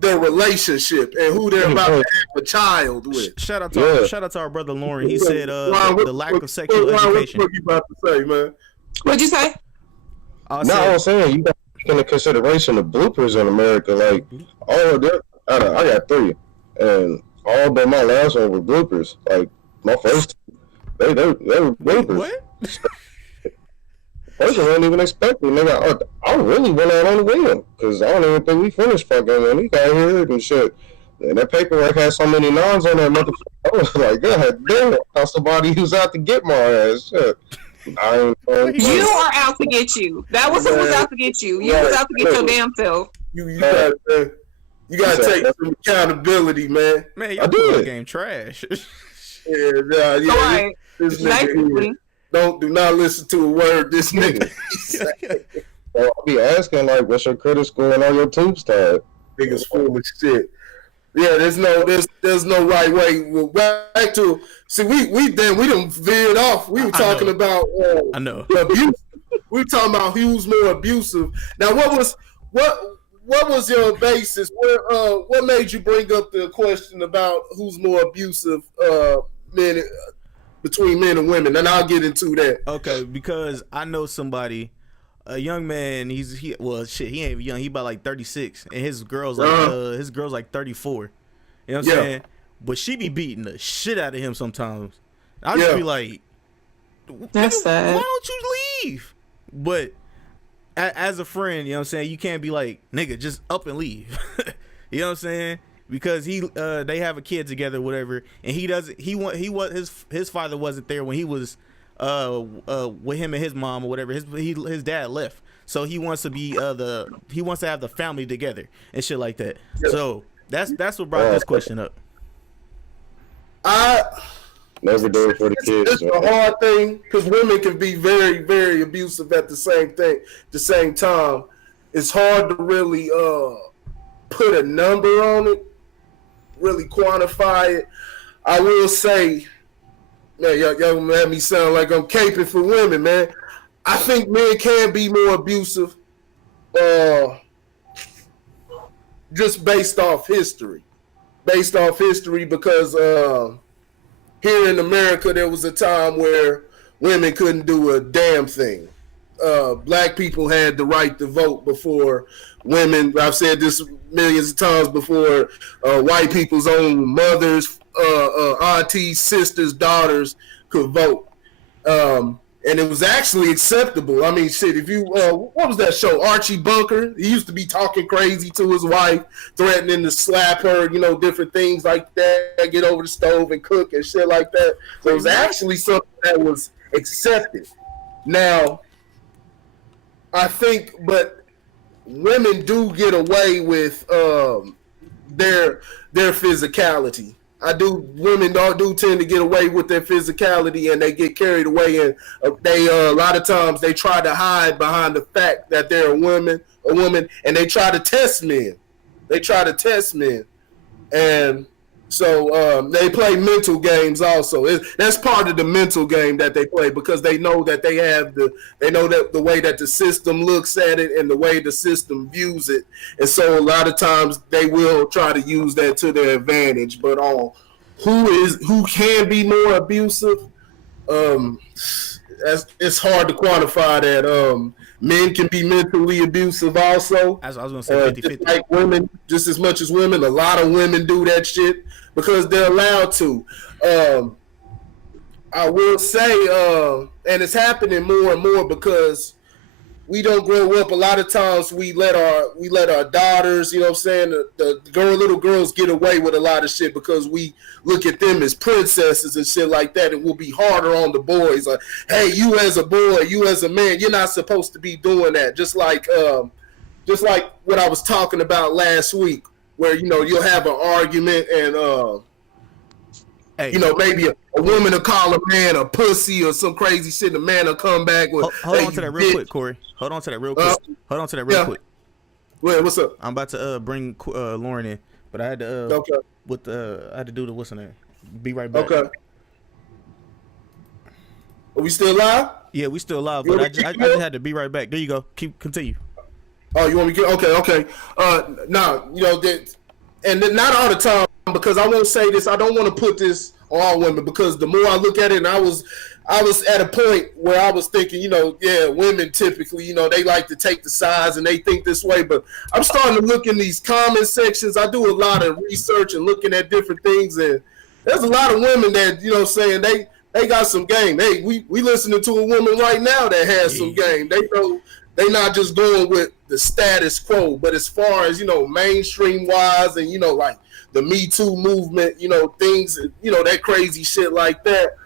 their relationship and who they're about to have a child with. Shout out to our brother Lauren. He said the lack of sexual education. What you about to say, man? What'd you say? I was saying you got to take into consideration the bloopers in America. Like all of them, I got 3, and all but my last one were bloopers. Like my first, they were bloopers. What? First, I wasn't even expecting. Nigga, I really went out on the whim because I don't even think we finished fucking when we got here and shit. And that paperwork had so many nines on that motherfucker. I was like, God damn, I somebody who's out to get my ass. Shit. You are out to get you. That was who was out to get you. You was out to get your damn self. You gotta take some accountability, man. Man, your do game trash. Yeah. This nigga do not listen to a word this nigga. Well, I'll be asking like, what's your credit score and all your tubes tied? Niggas full of shit. Yeah, there's no right way. Well, back to we done veered off. We were talking about abuse. We were talking about who's more abusive. Now, what was your basis? What made you bring up the question about who's more abusive, men between men and women? And I'll get into that. Okay, because I know somebody, a young man. He ain't even young. He about like 36, and his girl's like 34. You know what I'm saying? But she be beating the shit out of him sometimes. I just be like, that's sad. Why don't you leave? But as a friend, you know what I'm saying, you can't be like, nigga, just up and leave. You know what I'm saying? Because they have a kid together, whatever, and his father wasn't there when he was with him and his mom or whatever. His dad left, so he wants to have the family together and shit like that. Yeah. So that's what brought this question up. Never do it for the kids. It's a hard thing because women can be very, very abusive at the same time. It's hard to really put a number on it, really quantify it. I will say, man, y'all made me sound like I'm caping for women, man. I think men can be more abusive just based off history. Because here in America, there was a time where women couldn't do a damn thing. Black people had the right to vote before women. I've said this millions of times before. White people's own mothers, aunties, sisters, daughters could vote. And it was actually acceptable. I mean, shit, if you, what was that show? Archie Bunker? He used to be talking crazy to his wife, threatening to slap her, different things like that, get over the stove and cook and shit like that. So it was actually something that was accepted. Now, I think, but women do get away with their physicality. Women do tend to get away with their physicality, and they get carried away, and they a lot of times they try to hide behind the fact that they're a woman, and they try to test men. And so they play mental games also. That's part of the mental game that they play, because they know that they know that the way that the system looks at it and the way the system views it. And so a lot of times they will try to use that to their advantage. But on who can be more abusive, it's hard to quantify that. Men can be mentally abusive also. As I was gonna say, 50-50. Just like women, just as much as women. A lot of women do that shit because they're allowed to. I will say, and it's happening more and more because we don't grow up. A lot of times we let our daughters, the little girls get away with a lot of shit because we look at them as princesses and shit like that, and we'll be harder on the boys. Like, hey, you as a boy, you as a man, you're not supposed to be doing that. Just like what I was talking about last week, where you'll have an argument and maybe a woman will call a man a pussy or some crazy shit, and a man will come back with. Hold on to that real quick, Corey. Hold on to that real quick. Wait, what's up? I'm about to bring Lauren in, but I had to I had to do the what's in there. Be right back. Okay. Are we still live? Yeah, we still live, but I just had to be right back. There you go. Continue. Oh, you want me to get okay. And then not all the time, because I won't say this. I don't want to put this on all women, because the more I look at it, and I was at a point where I was thinking, women typically, they like to take the sides and they think this way. But I'm starting to look in these comment sections. I do a lot of research and looking at different things, and there's a lot of women that, saying they got some game. Hey, we listening to a woman right now that has some game. They know they not just going with the status quo, but as far as, mainstream wise and, like the Me Too movement, things, that crazy shit like that.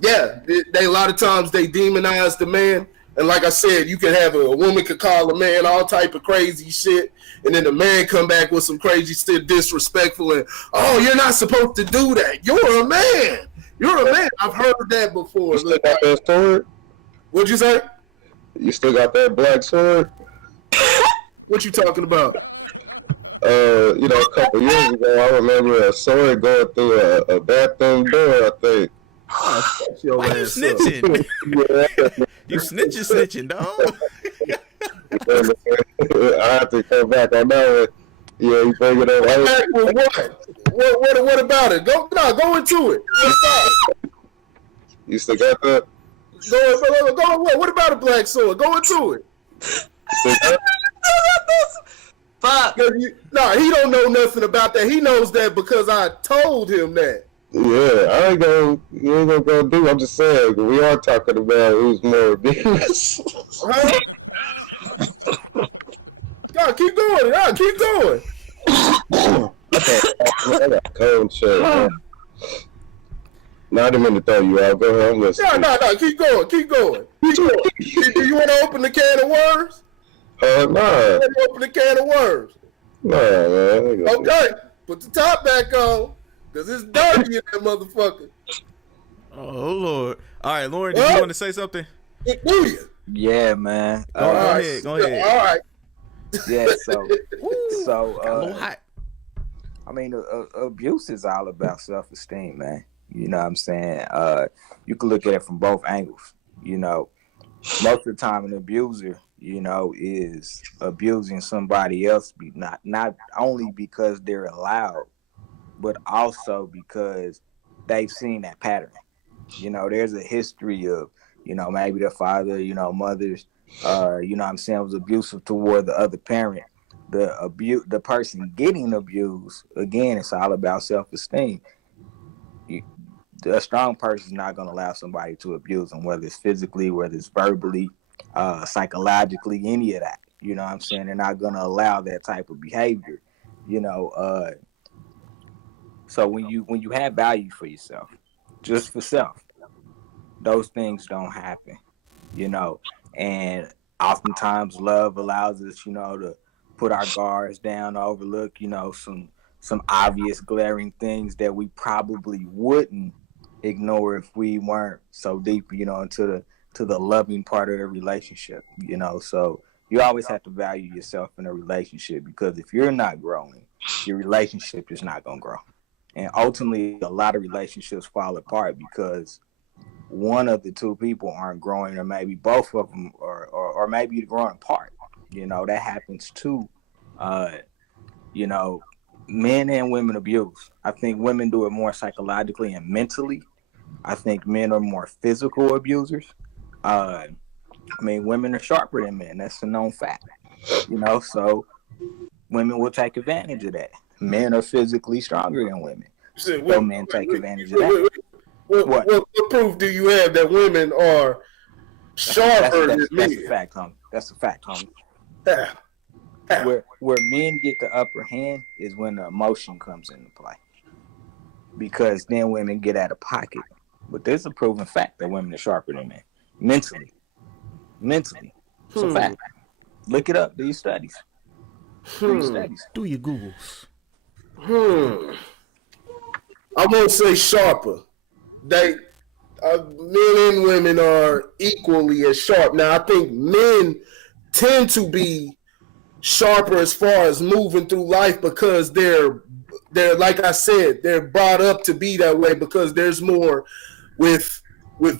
They a lot of times they demonize the man. And like I said, you can have a woman could call a man all type of crazy shit, and then the man come back with some crazy shit, disrespectful, and, oh, you're not supposed to do that. You're a man. You're a man. I've heard that before. You still got that sword? What'd you say? You still got that black sword? What you talking about? A couple years ago, I remember a sword going through a bathroom door, I think. Why you snitching? You snitching, dog. I have to come back on that one. Yeah, you bring it up. What about it? Go into it. You still got that? Go. What about a black sword? Go into it. Fuck. He don't know nothing about that. He knows that because I told him that. Yeah, you ain't gonna go do. I'm just saying, we are talking about who's more abused. Huh? God, keep going. Keep going. I got cold shit, man. No, I didn't mean to throw you out. Go ahead, I'm listening. No. Keep going. Do you want to open the can of worms? Nah. You want to open the can of worms? Nah, man. Okay, put the top back on, because it's dirty in that motherfucker. Oh, Lord. All right, Lauren, did you want to say something? Do you? Yeah, man. Go ahead. All right. Yeah, so A little hot. I mean, abuse is all about self-esteem, man. You know what I'm saying? You can look at it from both angles. Most of the time an abuser, you know, is abusing somebody else, not only because they're allowed, but also because they've seen that pattern. You know, there's a history of, you know, maybe the father, you know, mothers, you know what I'm saying, was abusive toward the other parent. The person getting abused, again, it's all about self-esteem. A strong person is not going to allow somebody to abuse them, whether it's physically, whether it's verbally, psychologically, any of that. You know what I'm saying? They're not going to allow that type of behavior. You know, so when you have value for yourself, just for self, those things don't happen. You know, and oftentimes love allows us, you know, to put our guards down, overlook, you know, some obvious glaring things that we probably wouldn't ignore if we weren't so deep, you know, into the loving part of the relationship, you know. So you always have to value yourself in a relationship, because if you're not growing, your relationship is not going to grow. And ultimately, a lot of relationships fall apart because one of the two people aren't growing, or maybe both of them, or maybe they're growing apart. You know, that happens too. You know, men and women abuse. I think women do it more psychologically and mentally. I think men are more physical abusers. I mean, women are sharper than men. That's a known fact. You know, so women will take advantage of that. Men are physically stronger than women. So men take advantage of that. What proof do you have that women are sharper than men? That's a fact, homie. That's a fact, homie. Where men get the upper hand is when the emotion comes into play, because then women get out of pocket. But there's a proven fact that women are sharper than men mentally. It's a fact. Look it up. Do your studies. Do your Googles. I won't say sharper. They men and women are equally as sharp. Now I think men tend to be sharper as far as moving through life, because they're like I said, they're brought up to be that way, because there's more with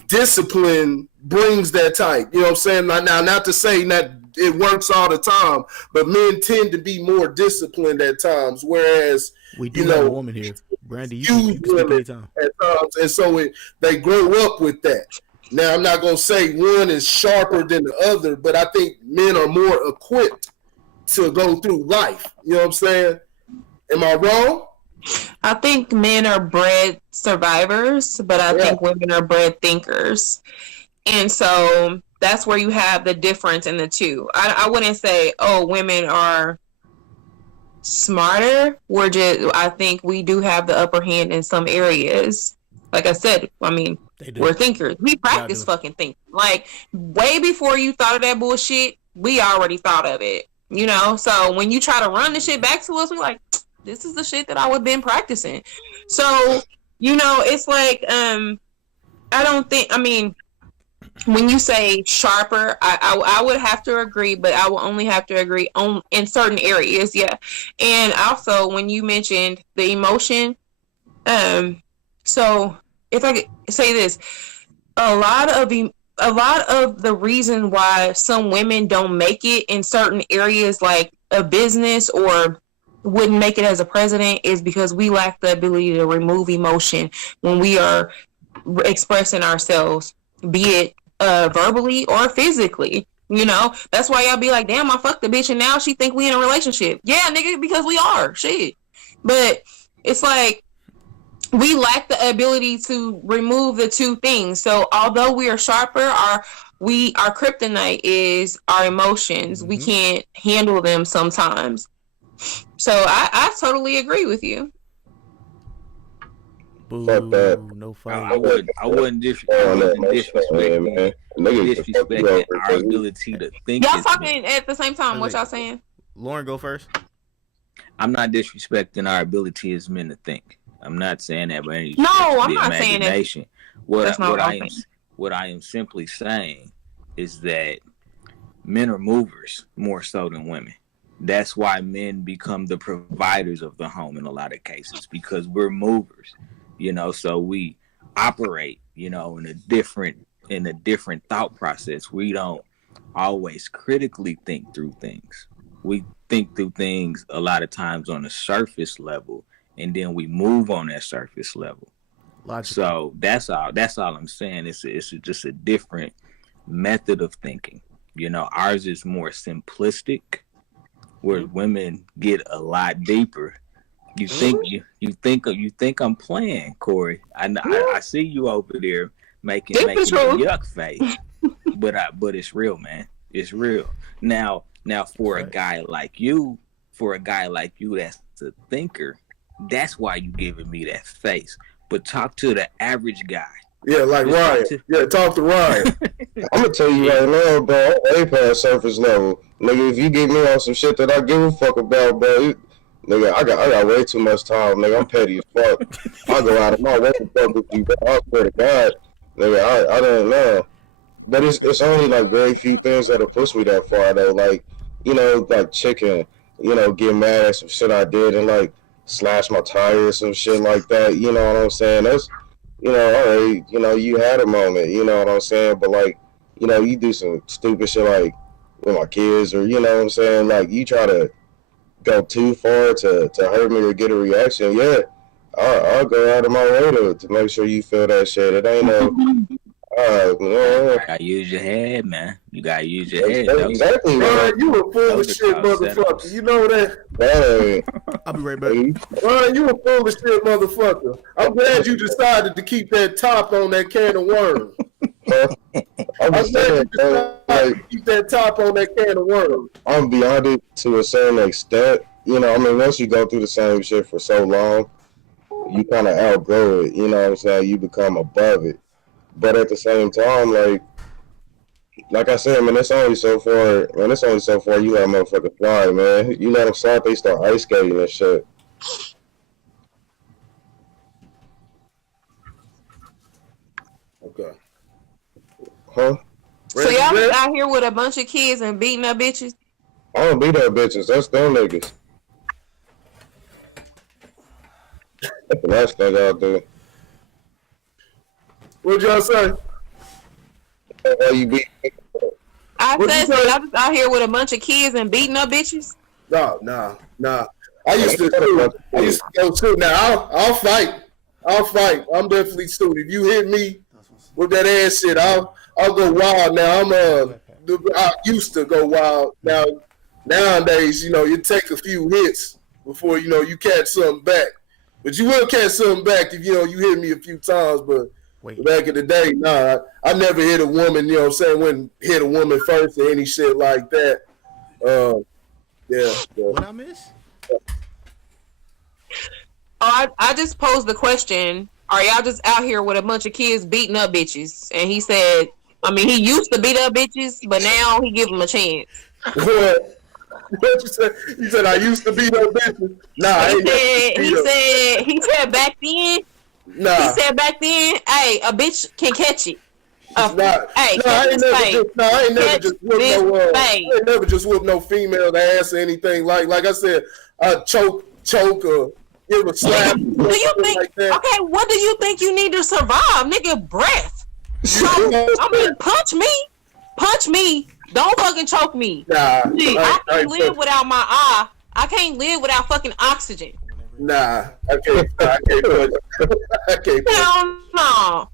discipline brings that type. You know what I'm saying? Now, not to say that it works all the time, but men tend to be more disciplined at times, whereas we do have a woman here, Brandy. You can speak anytime. At times, and so they grow up with that. Now, I'm not gonna say one is sharper than the other, but I think men are more equipped to go through life. You know what I'm saying? Am I wrong? I think men are bred survivors, but I think women are bred thinkers. And so that's where you have the difference in the two. I wouldn't say, oh, women are smarter. I think we do have the upper hand in some areas. Like I said, I mean, we're thinkers. We practice fucking thinking. Like, way before you thought of that bullshit, we already thought of it. You know? So when you try to run the shit back to us, we're like, this is the shit that I would have been practicing. So, you know, it's like, I don't think, I mean, when you say sharper, I would have to agree, but I will only have to agree in certain areas, yeah. And also, when you mentioned the emotion, so if I could say this, a lot of the reason why some women don't make it in certain areas, like a business, or wouldn't make it as a president, is because we lack the ability to remove emotion when we are expressing ourselves, be it verbally or physically. You know, that's why y'all be like, damn, I fucked the bitch and now she think we in a relationship. Yeah, nigga, because we are. Shit. But it's like, we lack the ability to remove the two things. So although we are sharper, our kryptonite is our emotions. We can't handle them sometimes. So I totally agree with you. Boo, Fuck that. No fight. I wouldn't disrespecting our ability to think. Y'all talking at the same time. What y'all saying? Lauren, go first. I'm not disrespecting our ability as men to think. I'm not saying that by any I'm not saying that. What I am simply saying is that men are movers more so than women. That's why men become the providers of the home in a lot of cases, because we're movers, you know. So we operate, you know, in a different thought process. We don't always critically think through things. We think through things a lot of times on a surface level, and then we move on that surface level. Logical. So that's all I'm saying. It's just a different method of thinking. You know, ours is more simplistic, where women get a lot deeper. You think I'm playing, Corey. I see you over there making a yuck face, but it's real, man. It's real. Now for a guy like you that's a thinker, that's why you giving me that face. But talk to the average guy. Yeah, like Ryan. Talk to Ryan. I'm gonna tell you right now, bro. I'm way past surface level, nigga. If you get me on some shit that I give a fuck about, bro, nigga, I got way too much time, nigga. I'm petty as fuck. I go out of my way to fuck with you, bro. I swear to God, nigga. I don't know, but it's only like very few things that'll push me that far though. Like, you know, like chicken, you know, get mad at some shit I did and like slash my tire or some shit like that. You know what I'm saying? That's, you know, all right, you know, you had a moment, you know what I'm saying? But, like, you know, you do some stupid shit, like, with my kids, or, you know what I'm saying? Like, you try to go too far to hurt me or get a reaction, yeah, I'll go out of my way to make sure you feel that shit. It ain't no, You gotta use your head, man. You gotta use your head. Exactly, Ryan, you a full of shit motherfucker. You know that? Hey. I'll be right back. Ryan, you a full of shit motherfucker. I'm glad you decided to keep that top on that can of worms. I'm glad you decided to keep that top on that can of worms. I'm beyond it to a certain extent. You know, I mean, once you go through the same shit for so long, you kind of outgrow it. You know what I'm saying? You become above it. But at the same time, like I said, man, it's only so far. Man, it's only so far you let motherfucker fly, man. You let them slide, they start ice skating and shit. Okay. Huh? So y'all just out here with a bunch of kids and beating up bitches? I don't beat up bitches. That's them niggas. That's the last thing I'll do. What'd y'all say? Why you beat? I said y'all just out here with a bunch of kids and beating up bitches? No. I used to go too. Now I'll fight. I'm definitely stupid. If you hit me with that ass shit, I'll go wild. Now I used to go wild. Nowadays, you know, you take a few hits before, you know, you catch something back. But you will catch something back if, you know, you hit me a few times. But back in the day, nah, I never hit a woman, you know what I'm saying, wouldn't hit a woman first or any shit like that. Yeah. What I miss? I just posed the question, are y'all just out here with a bunch of kids beating up bitches? And he said, I mean, he used to beat up bitches, but now he give them a chance. What you said? He said, I used to beat up bitches. Nah, he said back then, nah. He said back then, hey, a bitch can catch it. I ain't never just whoop no female ass or anything like I said. Choke or give a slap. Do you think? Like that. Okay, what do you think you need to survive, nigga? Breath. I mean, punch me. Don't fucking choke me. Nah, I can't live without my eye. I can't live without fucking oxygen. Nah, I can't. I can't. Hell no.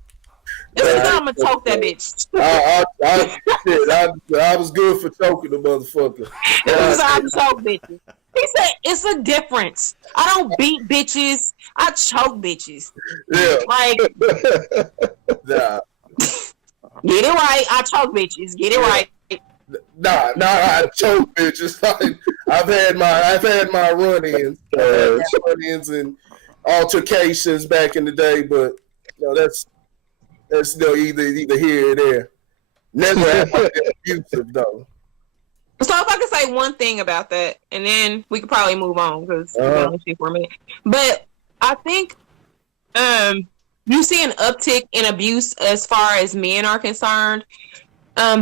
This is how I'm gonna choke that bitch. I was good for choking the motherfucker. This is how I choke bitches. He said it's a difference. I don't beat bitches. I choke bitches. Yeah. Like, nah. Get it right. I choke bitches. Get it right. Nah, I choke bitches. I've had my run-ins, and altercations back in the day, but you know, that's still either here or there. Never had been abusive though. So if I could say one thing about that, and then we could probably move on because we're going to speak for a minute. But I think you see an uptick in abuse as far as men are concerned,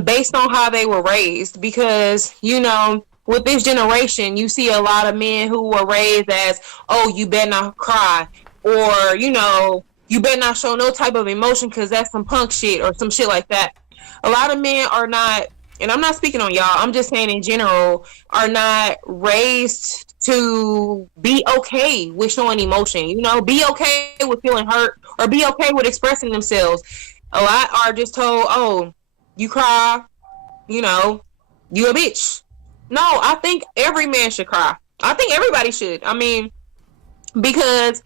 based on how they were raised. Because, you know, with this generation, you see a lot of men who were raised as, oh, you better not cry, or, you know, you better not show no type of emotion because that's some punk shit or some shit like that. A lot of men are not and I'm not speaking on y'all, I'm just saying in general, are not raised to be okay with showing emotion. You know, be okay with feeling hurt or be okay with expressing themselves. A lot are just told, oh, you cry, you know, you a bitch. No, I think every man should cry. I think everybody should. I mean, because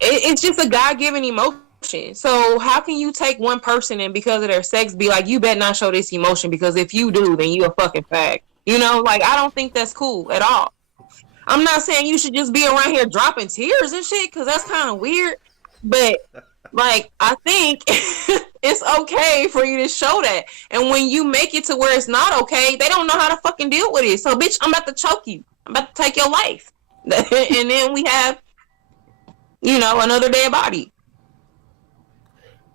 it's just a God-given emotion. So how can you take one person and because of their sex be like, you better not show this emotion because if you do, then you a fucking fag. You know, like, I don't think that's cool at all. I'm not saying you should just be around here dropping tears and shit because that's kind of weird. But, like, I think it's okay for you to show that. And when you make it to where it's not okay, they don't know how to fucking deal with it. So, bitch, I'm about to choke you. I'm about to take your life. And then we have, you know, another dead body.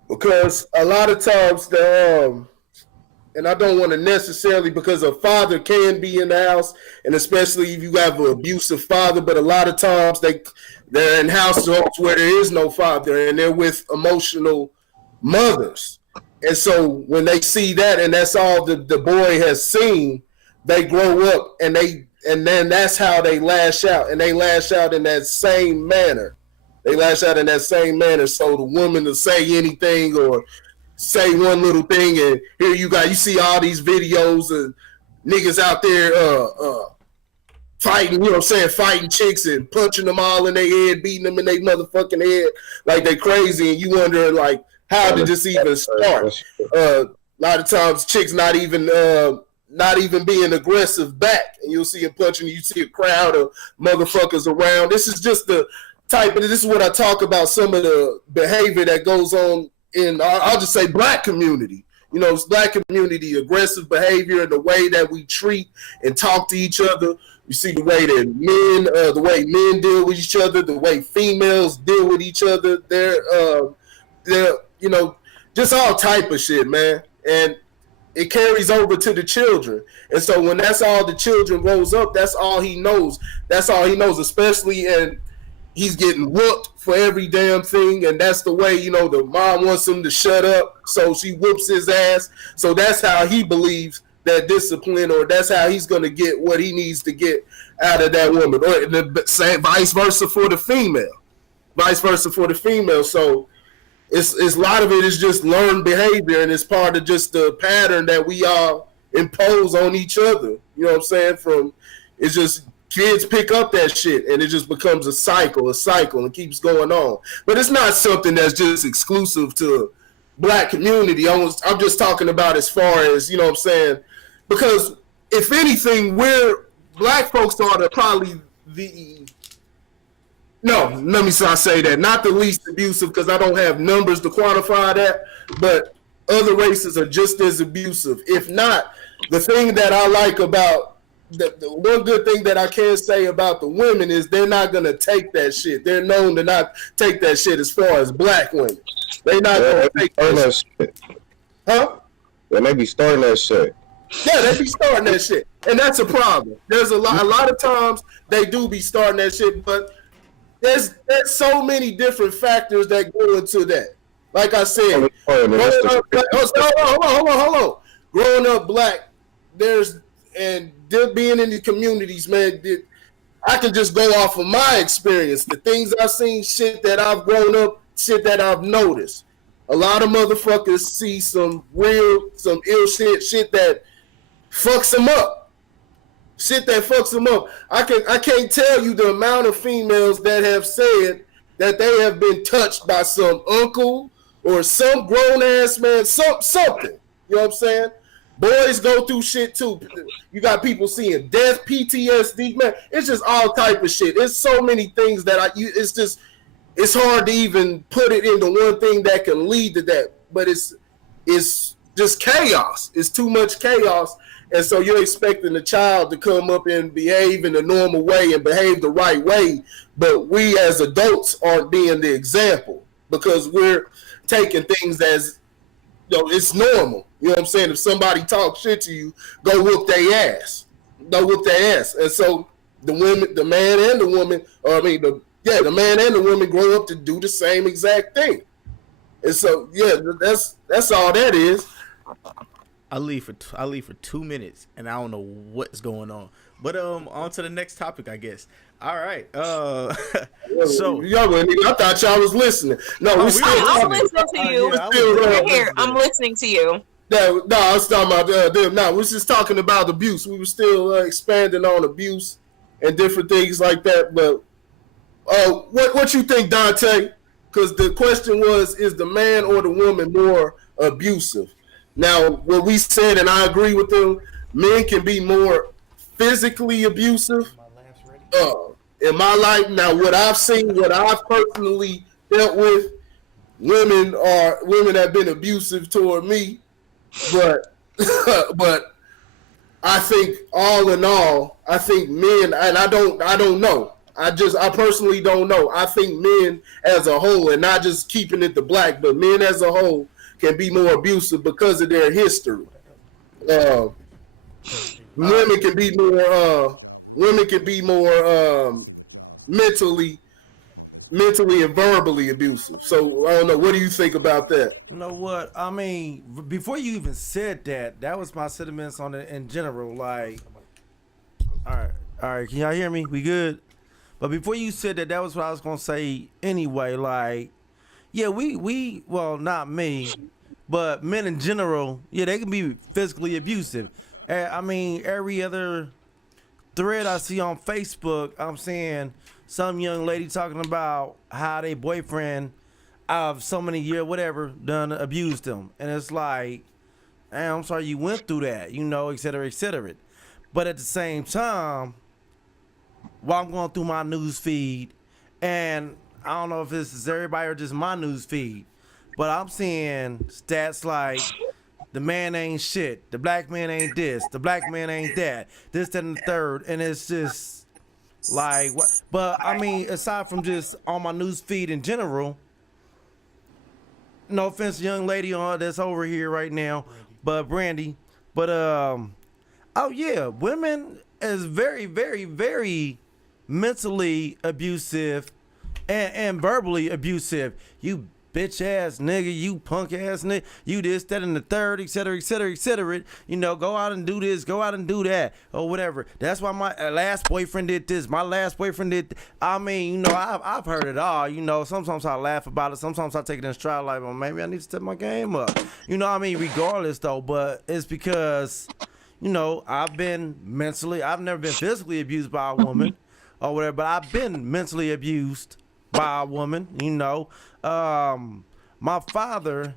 Because a lot of times and I don't want to necessarily, because a father can be in the house, and especially if you have an abusive father, but a lot of times they're in households where there is no father and they're with emotional mothers. And so when they see that and that's all the boy has seen, they grow up and then that's how they lash out, and they lash out in that same manner. They lash out in that same manner. So the woman will say anything or say one little thing, and here you see all these videos of niggas out there fighting, you know what I'm saying, fighting chicks and punching them all in their head, beating them in their motherfucking head like they crazy, and you wondering like, how did this even start? A lot of times chicks not even being aggressive back, and you'll see them punching, you see a crowd of motherfuckers around. This is just the type of, this is what I talk about, some of the behavior that goes on in, I'll just say, black community. You know, it's black community, aggressive behavior and the way that we treat and talk to each other. You see the way that the way men deal with each other, the way females deal with each other. They're you know, just all type of shit, man. And it carries over to the children. And so when that's all the children grows up, that's all he knows. That's all he knows, especially in, he's getting whooped for every damn thing, and that's the way, you know, the mom wants him to shut up, so she whoops his ass. So that's how he believes that discipline, or that's how he's going to get what he needs to get out of that woman. Or the same, vice versa for the female. So it's a lot of it is just learned behavior, and it's part of just the pattern that we all impose on each other. You know what I'm saying? It's just kids pick up that shit, and it just becomes a cycle, and keeps going on. But it's not something that's just exclusive to black community. I'm just talking about as far as, you know what I'm saying, because if anything, black folks are probably no, let me not say that, not the least abusive, because I don't have numbers to quantify that, but other races are just as abusive. If not, the thing that I like about the one good thing that I can say about the women is they're not going to take that shit. They're known to not take that shit as far as black women. They're not going to take that shit. Huh? They may be starting that shit. Yeah, they be starting that shit. And that's a problem. There's a lot of times they do be starting that shit, but there's so many different factors that go into that. Like I said, hold on. Growing up black, and being in the communities, man, I can just go off of my experience, the things I've seen, shit that I've grown up, shit that I've noticed. A lot of motherfuckers see some ill shit that fucks them up. I can't tell you the amount of females that have said that they have been touched by some uncle or some grown ass man, something. You know what I'm saying? Boys go through shit too. You got people seeing death, PTSD, man. It's just all type of shit. It's so many things that it's hard to even put it into one thing that can lead to that. But it's just chaos. It's too much chaos. And so you're expecting the child to come up and behave in a normal way and behave the right way. But we as adults aren't being the example because we're taking things as, you know, it's normal. You know what I'm saying? If somebody talks shit to you, go whoop their ass. And so the man and the woman grow up to do the same exact thing. And so, yeah, that's all that is. I leave for 2 minutes, and I don't know what's going on. But on to the next topic, I guess. All right. So I thought y'all was listening. No, we still I'm talking. listening to you. We're here. I'm listening to you. No, I was talking about them. No, we was just talking about abuse. We were still expanding on abuse and different things like that. But what you think, Dante? Because the question was, is the man or the woman more abusive? Now, what we said, and I agree with them, men can be more physically abusive. In my life, now what I've seen, what I've personally dealt with, women have been abusive toward me, but but I think all in all, I think men, and I don't know. I personally don't know. I think men as a whole, and not just keeping it to black, but men as a whole can be more abusive because of their history. Women can be more mentally and verbally abusive. So I don't know. What do you think about that? You know what? I mean, before you even said that, that was my sentiments on it in general. Like, all right, can y'all hear me? We good? But before you said that, that was what I was gonna say anyway. Like, yeah, well, not me, but men in general, yeah, they can be physically abusive. I mean, every other thread I see on Facebook, I'm seeing some young lady talking about how their boyfriend of so many years, whatever, done abused them. And it's like, I'm sorry you went through that, you know, et cetera, et cetera. But at the same time, while I'm going through my news feed, and I don't know if this is everybody or just my news feed, but I'm seeing stats like the man ain't shit, the black man ain't this, the black man ain't that, this, that, and the third, and it's just like, what? But I mean, aside from just on my news feed in general, no offense, young lady on that's over here right now, but Brandy, but oh yeah, women is very, very, very mentally abusive and verbally abusive. You bitch ass nigga, you punk ass nigga, you this, that, and the third, et cetera, et cetera, et cetera. You know, go out and do this, go out and do that, or whatever. That's why my last boyfriend did this, my last boyfriend did. I mean, you know, I've heard it all. You know, sometimes I laugh about it, sometimes I take it in stride, like, well, maybe I need to step my game up. You know what I mean? Regardless, though, but it's because, you know, I've never been physically abused by a woman or whatever, but I've been mentally abused by a woman, you know. My father,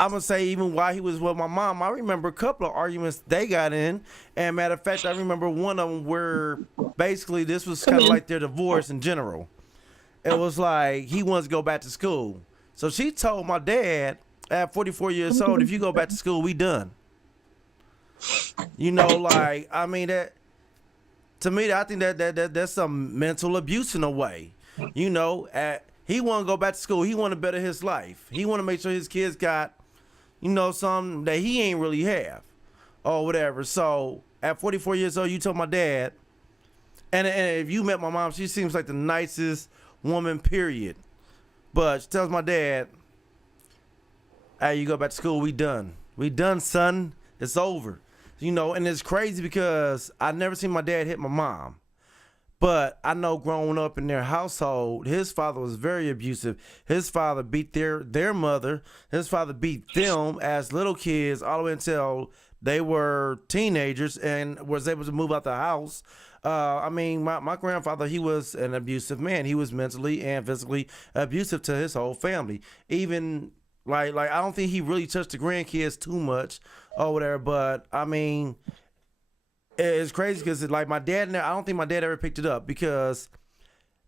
I'm gonna say, even while he was with my mom, I remember a couple of arguments they got in, and matter of fact, I remember one of them where basically this was kind of like their divorce in general. It was like he wants to go back to school, so she told my dad at 44 years old, if you go back to school, we done. You know, like, I mean, that to me, I think that's some mental abuse in a way. You know, he want to go back to school. He want to better his life. He want to make sure his kids got, you know, something that he ain't really have or whatever. So at 44 years old, you told my dad, and if you met my mom, she seems like the nicest woman, period. But she tells my dad, hey, you go back to school, we done. We done, son. It's over. You know, and it's crazy because I never seen my dad hit my mom. But I know growing up in their household, his father was very abusive. His father beat their mother. His father beat them as little kids all the way until they were teenagers and was able to move out the house. I mean, my grandfather, he was an abusive man. He was mentally and physically abusive to his whole family. Even like I don't think he really touched the grandkids too much or whatever. But I mean, it's crazy because like my dad, I don't think my dad ever picked it up because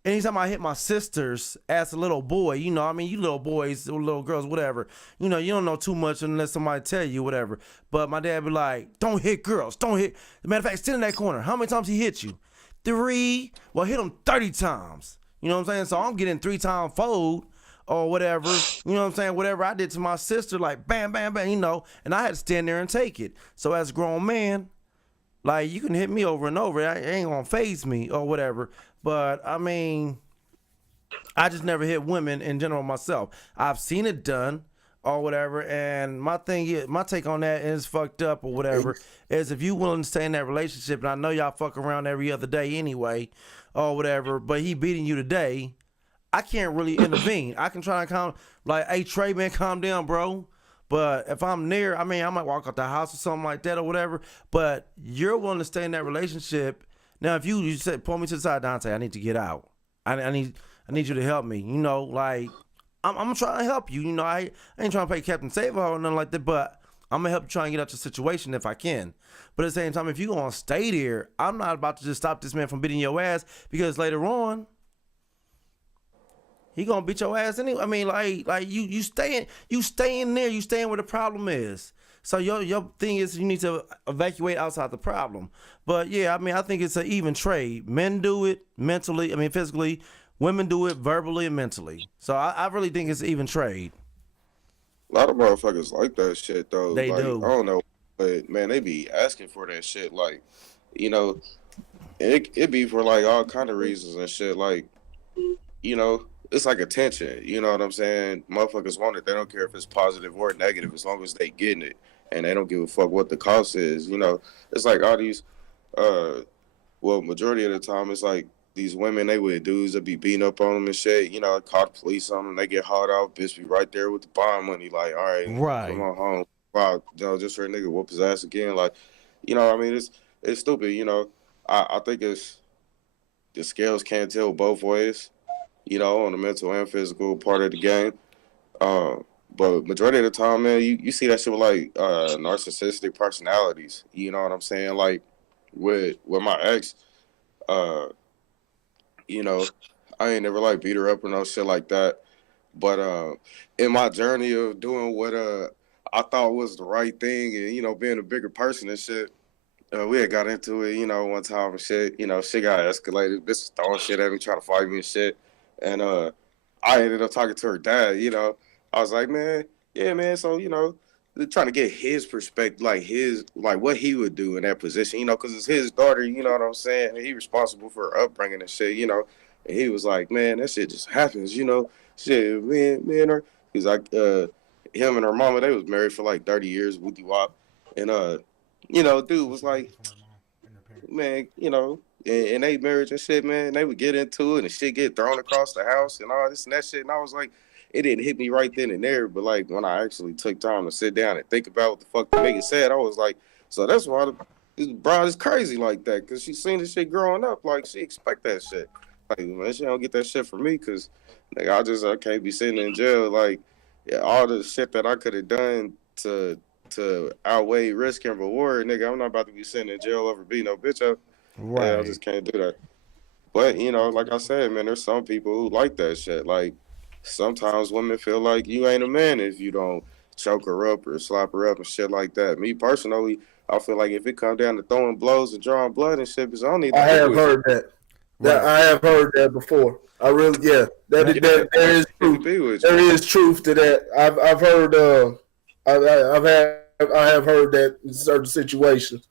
anytime I hit my sisters as a little boy, you know, I mean, you little boys or little girls, whatever, you know, you don't know too much unless somebody tell you, whatever. But my dad be like, don't hit girls, don't hit. As a matter of fact, sit in that corner. How many times he hit you? 3. Well, hit him 30 times. You know what I'm saying? So I'm getting 3-time fold or whatever. You know what I'm saying? Whatever I did to my sister, like bam, bam, bam, you know, and I had to stand there and take it. So as a grown man, like, you can hit me over and over. It ain't gonna faze me or whatever. But, I mean, I just never hit women in general myself. I've seen it done or whatever. And my take on that is fucked up or whatever is if you willing to stay in that relationship, and I know y'all fuck around every other day anyway, or whatever, but he beating you today, I can't really intervene. I can try and calm, like, hey Trey, man, calm down, bro. But if I'm near, I mean, I might walk out the house or something like that or whatever. But you're willing to stay in that relationship. Now, if you said, pull me to the side, Dante, I need to get out. I need you to help me. You know, like, I'm trying to help you. You know, I ain't trying to play Captain Save or nothing like that, but I'm going to help you try and get out your situation if I can. But at the same time, if you're going to stay there, I'm not about to just stop this man from beating your ass because later on, he going to beat your ass anyway. I mean, like you staying there, you staying where the problem is. So your thing is you need to evacuate outside the problem. But yeah, I mean, I think it's an even trade. Men do it physically. Women do it verbally and mentally. So I really think it's an even trade. A lot of motherfuckers like that shit though. They like, do. I don't know, but man, they be asking for that shit. Like, you know, it be for like all kind of reasons and shit. Like, you know, it's like attention. You know what I'm saying? Motherfuckers want it. They don't care if it's positive or negative as long as they getting it, and they don't give a fuck what the cost is. You know, it's like all these. Well, majority of the time, it's like these women, they with dudes that be beating up on them and shit. You know, call the police on them, they get hauled out. Bitch be right there with the bond money. Like, all right, come on home. Wow, you know, just for a nigga whoop his ass again. Like, you know, I mean, it's stupid. You know, I think it's the scales can't tell both ways. You know, on the mental and physical part of the game. But majority of the time, man, you see that shit with like narcissistic personalities. You know what I'm saying? Like with my ex, you know, I ain't never like beat her up or no shit like that. But in my journey of doing what I thought was the right thing and, you know, being a bigger person and shit, we had got into it, you know, one time and shit. You know, shit got escalated. Bitch was throwing shit at me, trying to fight me and shit. And I ended up talking to her dad, you know. I was like, man, yeah, man. So, you know, trying to get his perspective, like what he would do in that position, you know, because it's his daughter, you know what I'm saying? And he responsible for her upbringing and shit, you know. And he was like, man, that shit just happens, you know. Shit, me and her. He's like, him and her mama, they was married for like 30 years, whoopty wop. And, you know, dude was like, man, you know, and they marriage and shit, man, they would get into it and shit get thrown across the house and all this and that shit. And I was like, it didn't hit me right then and there, but like when I actually took time to sit down and think about what the fuck the nigga said, I was like, so that's why this broad is crazy like that, because she seen this shit growing up, like she expect that shit. Like, man, she don't get that shit from me, because nigga, I can't be sitting in jail. Like, yeah, all the shit that I could have done to outweigh risk and reward, nigga, I'm not about to be sitting in jail over beating no bitch up. Right. Yeah, I just can't do that. But, you know, like I said, man, there's some people who like that shit. Like, sometimes women feel like you ain't a man if you don't choke her up or slap her up and shit like that. Me personally, I feel like if it come down to throwing blows and drawing blood and shit, I don't need to I have heard that. Right. I have heard that before. I really, yeah. There is truth. There is truth to that. I've heard. I have heard that in certain situations.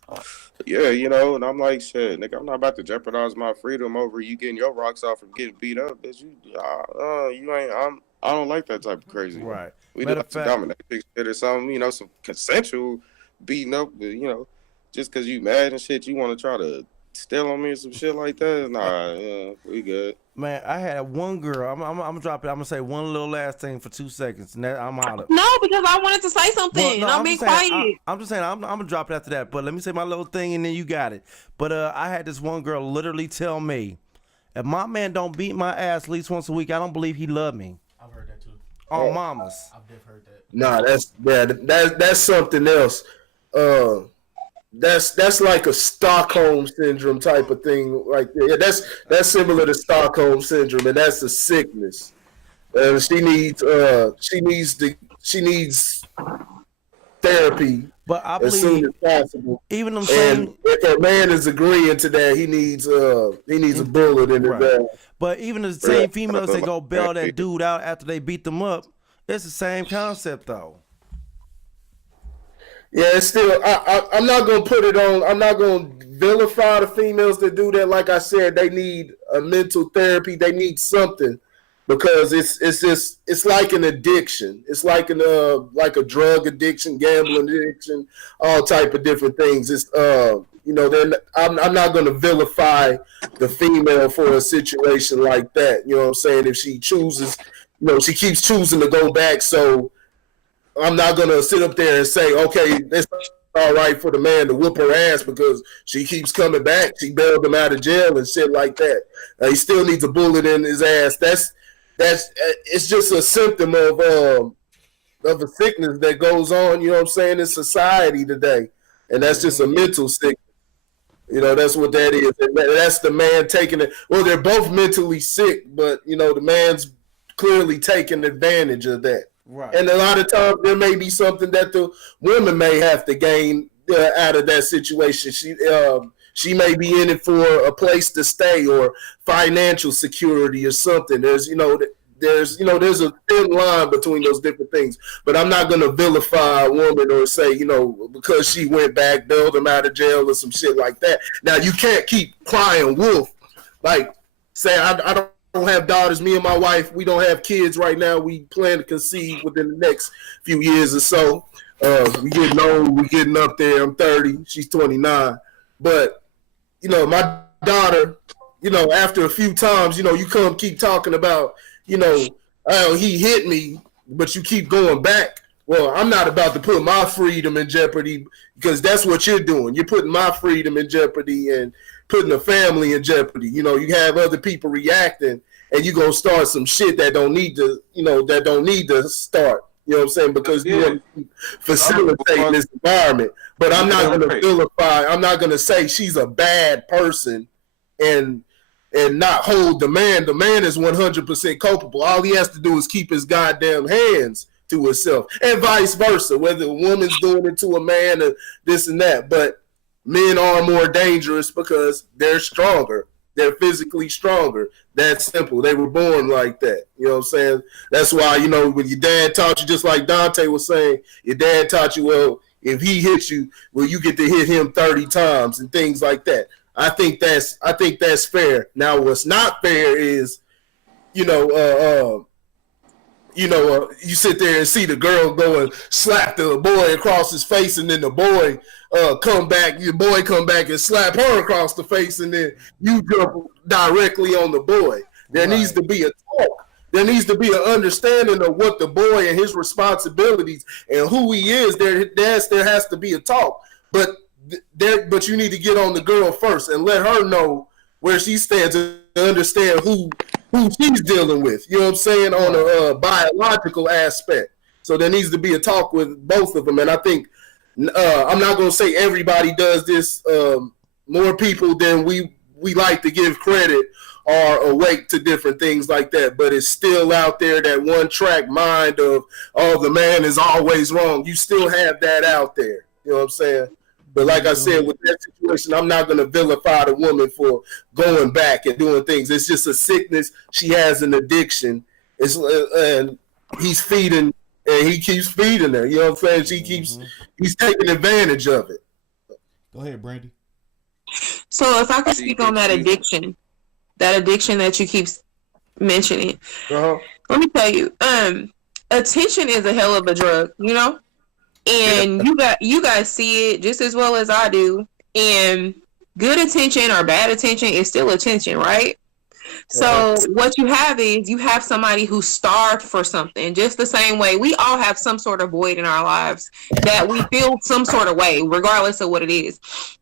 Yeah, you know, and I'm like, shit, nigga, I'm not about to jeopardize my freedom over you getting your rocks off from getting beat up. Bitch, you ain't. I don't like that type of crazy. Right. We do have to dominate shit or something, you know, some consensual beating up, but, you know, just because you mad and shit, you want to try to steal on me or some shit like that. Nah, we good. Man, I had one girl. I'm gonna drop it. I'm gonna say one little last thing for 2 seconds, and then I'm out of. No, because I wanted to say something. Well, no, I'm being quiet. I'm just saying I'm gonna drop it after that. But let me say my little thing, and then you got it. But I had this one girl literally tell me, if my man don't beat my ass at least once a week, I don't believe he love me. I've heard that too. On mamas. I've definitely heard that. Nah, that's something else. That's like a Stockholm syndrome type of thing, right there. Yeah, that's similar to Stockholm syndrome, and that's a sickness. She needs therapy, but I believe as soon as possible. Even them saying, if a man is agreeing to that, he needs a bullet in his ass. But even the same females that go bail that dude out after they beat them up, it's the same concept though. Yeah, it's still. I'm not gonna put it on. I'm not gonna vilify the females that do that. Like I said, they need a mental therapy. They need something because it's like an addiction. It's like like a drug addiction, gambling addiction, all type of different things. It's I'm not going to vilify the female for a situation like that. You know what I'm saying? If she chooses, she keeps choosing to go back. So I'm not going to sit up there and say, okay, it's all right for the man to whoop her ass because she keeps coming back. She bailed him out of jail and shit like that. He still needs a bullet in his ass. It's just a symptom of a sickness that goes on, you know what I'm saying, in society today. And that's just a mental sickness. That's what that is. And that's the man taking it. Well, they're both mentally sick, but, the man's clearly taking advantage of that. Right. And a lot of times there may be something that the woman may have to gain out of that situation. She may be in it for a place to stay or financial security or something. There's a thin line between those different things. But I'm not going to vilify a woman or say, because she went back, bailed him out of jail or some shit like that. Now, you can't keep crying wolf. Like, say, I don't have daughters. Me and my wife, we don't have kids right now. We plan to conceive within the next few years or so. We getting old. We getting up there. I'm 30. She's 29. But, my daughter, after a few times, you keep talking about, oh, he hit me, but you keep going back. Well, I'm not about to put my freedom in jeopardy because that's what you're doing. You're putting my freedom in jeopardy and putting the family in jeopardy. You have other people reacting and you're going to start some shit that don't need to start. You know what I'm saying? Because you want to facilitate this environment. But I'm not going to vilify. I'm not going to say she's a bad person and not hold the man. The man is 100% culpable. All he has to do is keep his goddamn hands to himself, and vice versa. Whether a woman's doing it to a man or this and that, but men are more dangerous because they're stronger. They're physically stronger. That's simple. They were born like that. You know what I'm saying? That's why, when your dad taught you, just like Dante was saying, your dad taught you, well, if he hits you, well, you get to hit him 30 times and things like that. I think that's fair. Now, what's not fair is, you sit there and see the girl go and slap the boy across his face, and then the boy come back and slap her across the face, and then you jump directly on the boy. There needs to be a talk. There needs to be an understanding of what the boy and his responsibilities and who he is. There has to be a talk. But you need to get on the girl first and let her know where she stands and understand who she's dealing with. You know what I'm saying? On a biological aspect. So there needs to be a talk with both of them. And I think I'm not going to say everybody does this. More people than we like to give credit are awake to different things like that. But it's still out there, that one track mind of, oh, the man is always wrong. You still have that out there. You know what I'm saying? But like I said, with that situation, I'm not going to vilify the woman for going back and doing things. It's just a sickness. She has an addiction. And he's feeding, and he keeps feeding her. You know what I'm saying? He's taking advantage of it. Go ahead, Brandy. So if I could speak on that addiction that you keep mentioning, let me tell you, attention is a hell of a drug, and you guys see it just as well as I do. And good attention or bad attention is still attention, right? So what you have is you have somebody who's starved for something, just the same way we all have some sort of void in our lives that we feel some sort of way, regardless of what it is.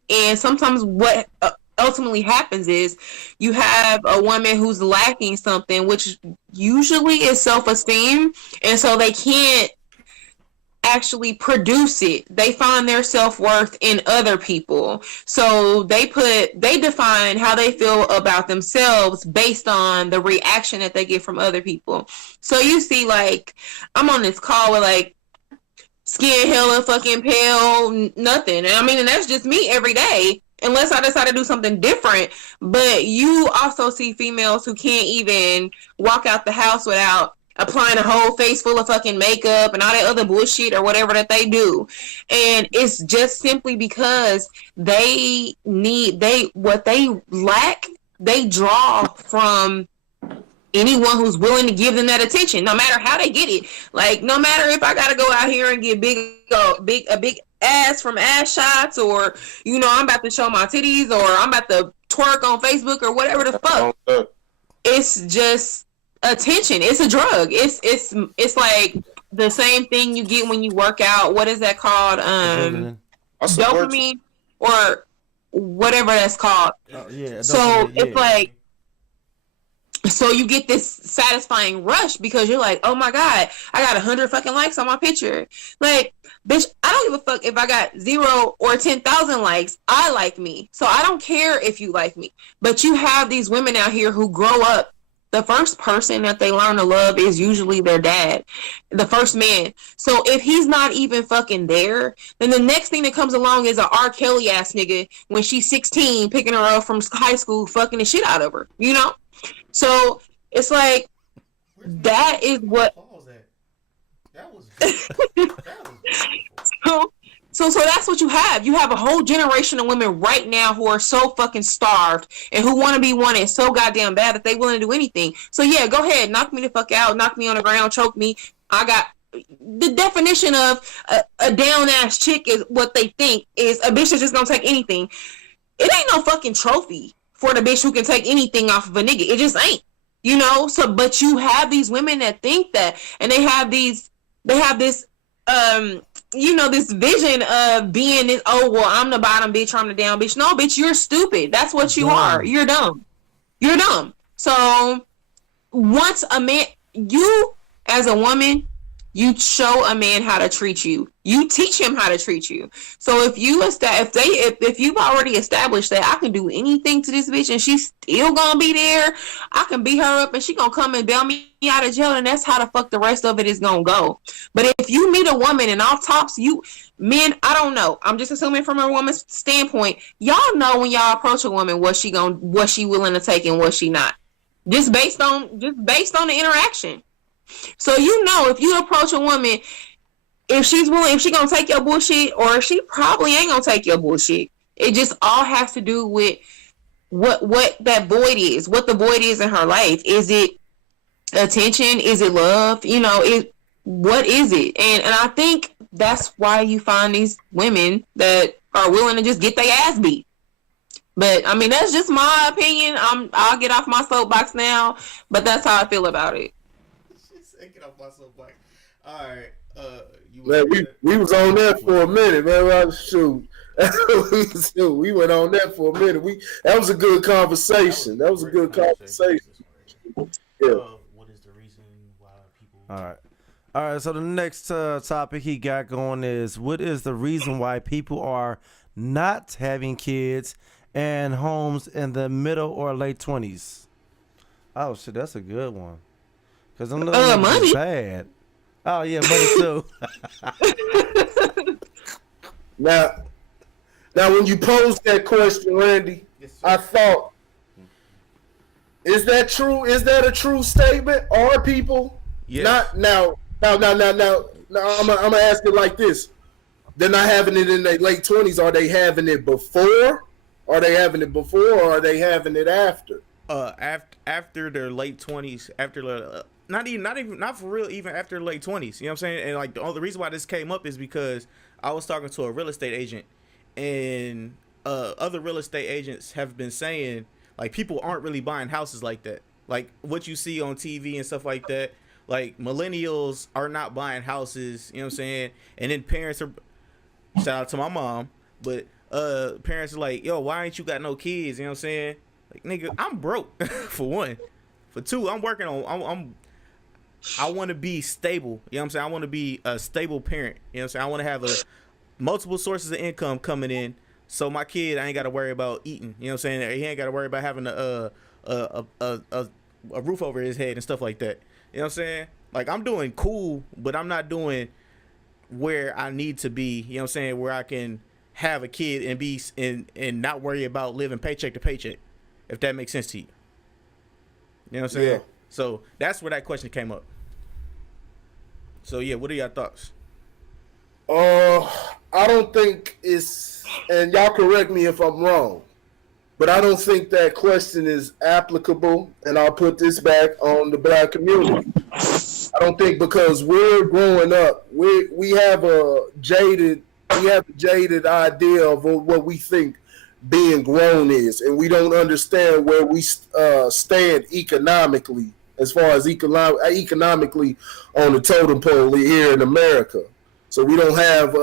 And sometimes what ultimately happens is you have a woman who's lacking something, which usually is self-esteem, and so they can't actually produce it. They find their self-worth in other people. So they define how they feel about themselves based on the reaction that they get from other people. So you see, like, I'm on this call with like skin hella fucking pale, nothing. I mean, and that's just me every day, unless I decide to do something different. But you also see females who can't even walk out the house without applying a whole face full of fucking makeup and all that other bullshit or whatever that they do. And it's just simply because what they lack, they draw from anyone who's willing to give them that attention, no matter how they get it. Like, no matter if I gotta go out here and get a big ass from ass shots, or I'm about to show my titties, or I'm about to twerk on Facebook, or whatever the fuck. It's just attention. It's a drug. It's like the same thing you get when you work out. What is that called? Dopamine or whatever that's called. So it's like, so you get this satisfying rush because you're like, oh my God, I got 100 fucking likes on my picture. Like, bitch, I don't give a fuck if I got 0 or 10,000 likes. I like me. So I don't care if you like me. But you have these women out here who grow up, the first person that they learn to love is usually their dad, the first man. So if he's not even fucking there, then the next thing that comes along is a R. Kelly ass nigga when she's 16, picking her up from high school, fucking the shit out of her, So it's like, that is what. That was So that's what you have. You have a whole generation of women right now who are so fucking starved and who want to be wanted so goddamn bad that they willing to do anything. So yeah, go ahead, knock me the fuck out, knock me on the ground, choke me. I got the definition of a down ass chick is what they think is a bitch that's just gonna take anything. It ain't no fucking trophy for the bitch who can take anything off of a nigga. It just ain't, So, but you have these women that think that, and they have this this vision of being this, oh, well, I'm the bottom bitch, or I'm the down bitch. No, bitch, you're stupid. That's what you are. You're dumb. You're dumb. So once a man, you as a woman, you show a man how to treat you. You teach him how to treat you. So if you've already established that I can do anything to this bitch and she's still gonna be there, I can beat her up and she gonna come and bail me out of jail, and that's how the fuck the rest of it is gonna go. But if you meet a woman and off tops, men, I don't know. I'm just assuming from a woman's standpoint, y'all know when y'all approach a woman what she willing to take and what she not. Just based on the interaction. So if you approach a woman, if she's willing, if she gonna take your bullshit, or if she probably ain't gonna take your bullshit. It just all has to do with what that void is, what the void is in her life. Is it attention? Is it love? What is it? And I think that's why you find these women that are willing to just get their ass beat. But I mean, that's just my opinion. I'll get off my soapbox now, but that's how I feel about it. Get off my soapbox. All right. We was on that for a minute, man. Shoot. We went on that for a minute. That was a good conversation. That was a good conversation. Yeah. What is the reason why people? All right. So the next topic he got going is, what is the reason why people are not having kids and homes in the middle or late 20s? Oh shit, that's a good one. Cause I'm money. Bad. Oh yeah, money too. Now, when you posed that question, Randy, I thought, is that true? Is that a true statement? Are people not now? I'm gonna ask it like this: they're not having it in their late 20s. Are they having it before? Are they having it before, or are they having it after? After their late 20s, after not for real, even after the late 20s. You know what I'm saying? And like the only reason why this came up is because I was talking to a real estate agent, and other real estate agents have been saying like people aren't really buying houses like that. Like what you see on TV and stuff like that. Like millennials are not buying houses. You know what I'm saying? And then parents are, shout out to my mom, but parents are like, yo, why ain't you got no kids? You know what I'm saying? Like, nigga, I'm broke for one. For two, I'm working on. I want to be stable. You know what I'm saying? I want to be a stable parent. You know what I'm saying? I want to have multiple sources of income coming in, so my kid, I ain't got to worry about eating. You know what I'm saying? He ain't got to worry about having a roof over his head and stuff like that. You know what I'm saying? Like, I'm doing cool, but I'm not doing where I need to be. You know what I'm saying? Where I can have a kid and be and not worry about living paycheck to paycheck. If that makes sense to you. You know what I'm saying? Yeah. So that's where that question came up. So yeah, what are your thoughts? I don't think it's, and y'all correct me if I'm wrong, but I don't think that question is applicable. And I'll put this back on the black community. I don't think, because we're growing up, we have a jaded idea of what we think being grown is, and we don't understand where we stand economically, as far as economically on the totem pole here in America. So we don't have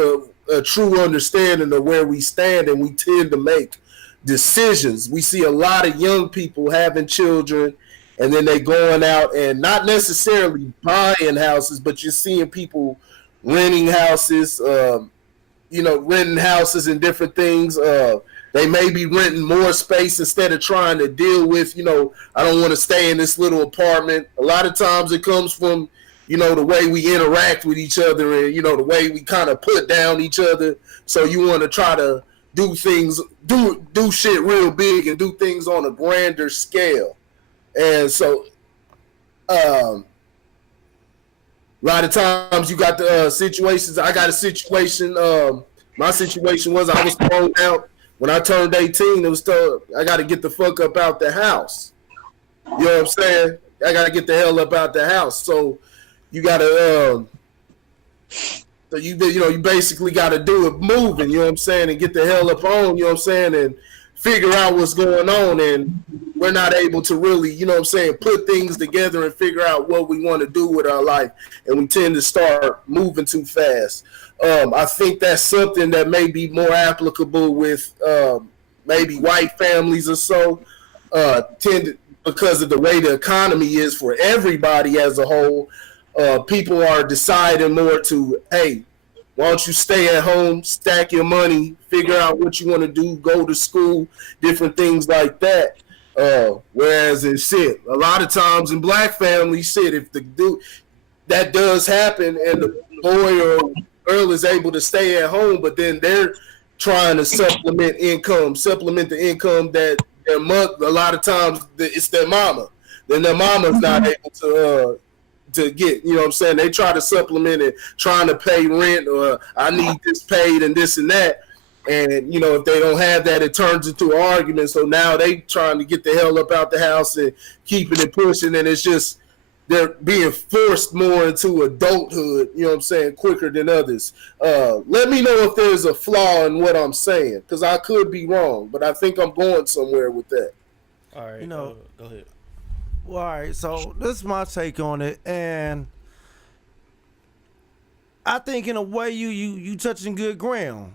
a true understanding of where we stand, and we tend to make decisions. We see a lot of young people having children, and then they going out and not necessarily buying houses, but you're seeing people renting houses, renting houses and different things. They may be renting more space instead of trying to deal with, I don't want to stay in this little apartment. A lot of times it comes from, the way we interact with each other, and, the way we kind of put down each other. So you want to try to do things, do shit real big and do things on a grander scale. And so, a lot of times you got the situations. I got a situation. My situation was I was thrown out when I turned 18. It was told I got to get the fuck up out the house. You know what I'm saying? I got to get the hell up out the house. So you got to, you basically got to do it moving. You know what I'm saying? And get the hell up on. You know what I'm saying? And figure out what's going on. And we're not able to really, put things together and figure out what we want to do with our life. And we tend to start moving too fast. I think that's something that may be more applicable with maybe white families or so, because of the way the economy is for everybody as a whole. People are deciding more to, hey, why don't you stay at home, stack your money, figure out what you want to do, go to school, different things like that. Whereas in shit, a lot of times in black families, shit, if the dude that does happen and the boy or girl is able to stay at home, but then they're trying to supplement the income that their mother, a lot of times it's their mama. Then their mama's not able to get, you know what I'm saying? They try to supplement it, trying to pay rent, or I need this paid and this and that. And, if they don't have that, it turns into an argument. So now they trying to get the hell up out the house and keeping it pushing. And it's just, they're being forced more into adulthood, you know what I'm saying, quicker than others. Let me know if there's a flaw in what I'm saying, because I could be wrong, but I think I'm going somewhere with that. All right, go ahead. Well, all right, so this is my take on it, and I think in a way you touching good ground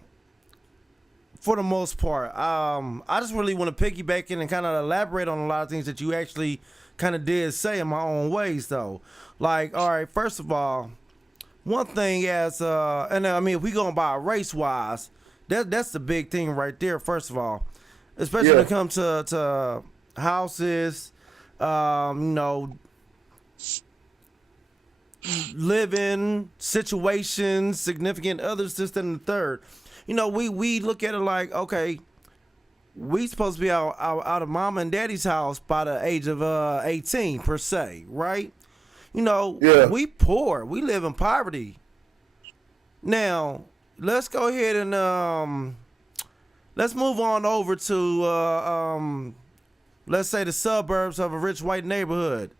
for the most part. I just really want to piggyback in and kind of elaborate on a lot of things that you actually kind of did say in my own ways, though. Like, all right, first of all, one thing as and I mean, if we going by race wise, that's the big thing right there. First of all, especially when it comes to houses, living situations, significant others, this, that, and the third. We look at it like, okay, we supposed to be out of mama and daddy's house by the age of 18 per se, right? We poor. We live in poverty. Now, let's go ahead and let's move on over to let's say the suburbs of a rich white neighborhood.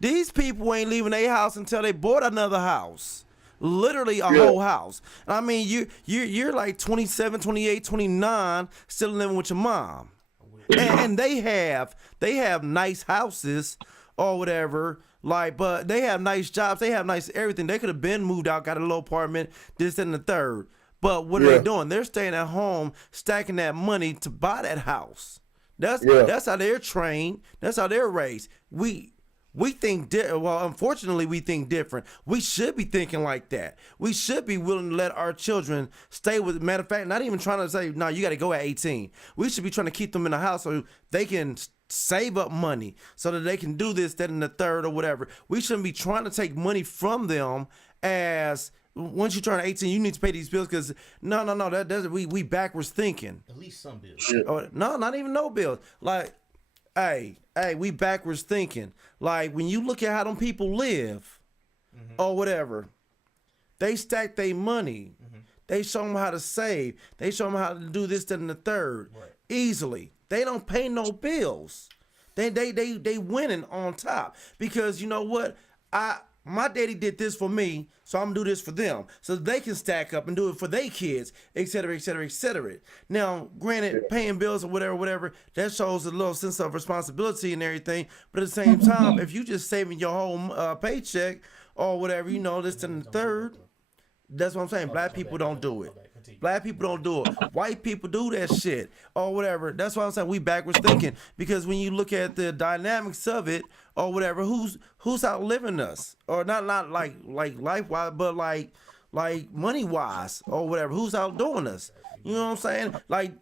These people ain't leaving their house until they bought another house. Literally a whole house. I mean, you're like 27, 28, 29, still living with your mom. And they have nice houses or whatever, but they have nice jobs, they have nice everything. They could have been moved out, got a little apartment, this and the third. But what are they doing? They're staying at home, stacking that money to buy that house. That's how they're trained. That's how they're raised. We think, unfortunately, we think different. We should be thinking like that. We should be willing to let our children stay with, matter of fact, not even trying to say, no, you got to go at 18. We should be trying to keep them in the house so they can save up money so that they can do this, that, and the third or whatever. We shouldn't be trying to take money from them as, once you turn 18, you need to pay these bills because, no, that doesn't, we backwards thinking. At least some bills. No, not even no bills. Like, hey, we backwards thinking. Like, when you look at how them people live or whatever, they stack their money. They show them how to save. They show them how to do this, that, and the third easily. They don't pay no bills. They winning on top because you know what? My daddy did this for me, so I'm gonna do this for them, so they can stack up and do it for their kids, et cetera, et cetera, et cetera. Now, granted, paying bills or whatever, that shows a little sense of responsibility and everything. But at the same time, if you just saving your whole paycheck or whatever, you know, this and the third, that's what I'm saying. Black people don't do it. Black people don't do it. White people do that shit or whatever. That's why I'm saying we backwards thinking, because when you look at the dynamics of it or whatever, who's outliving us, or not like life wise, but like money wise or whatever, who's outdoing us? You know what I'm saying? Like,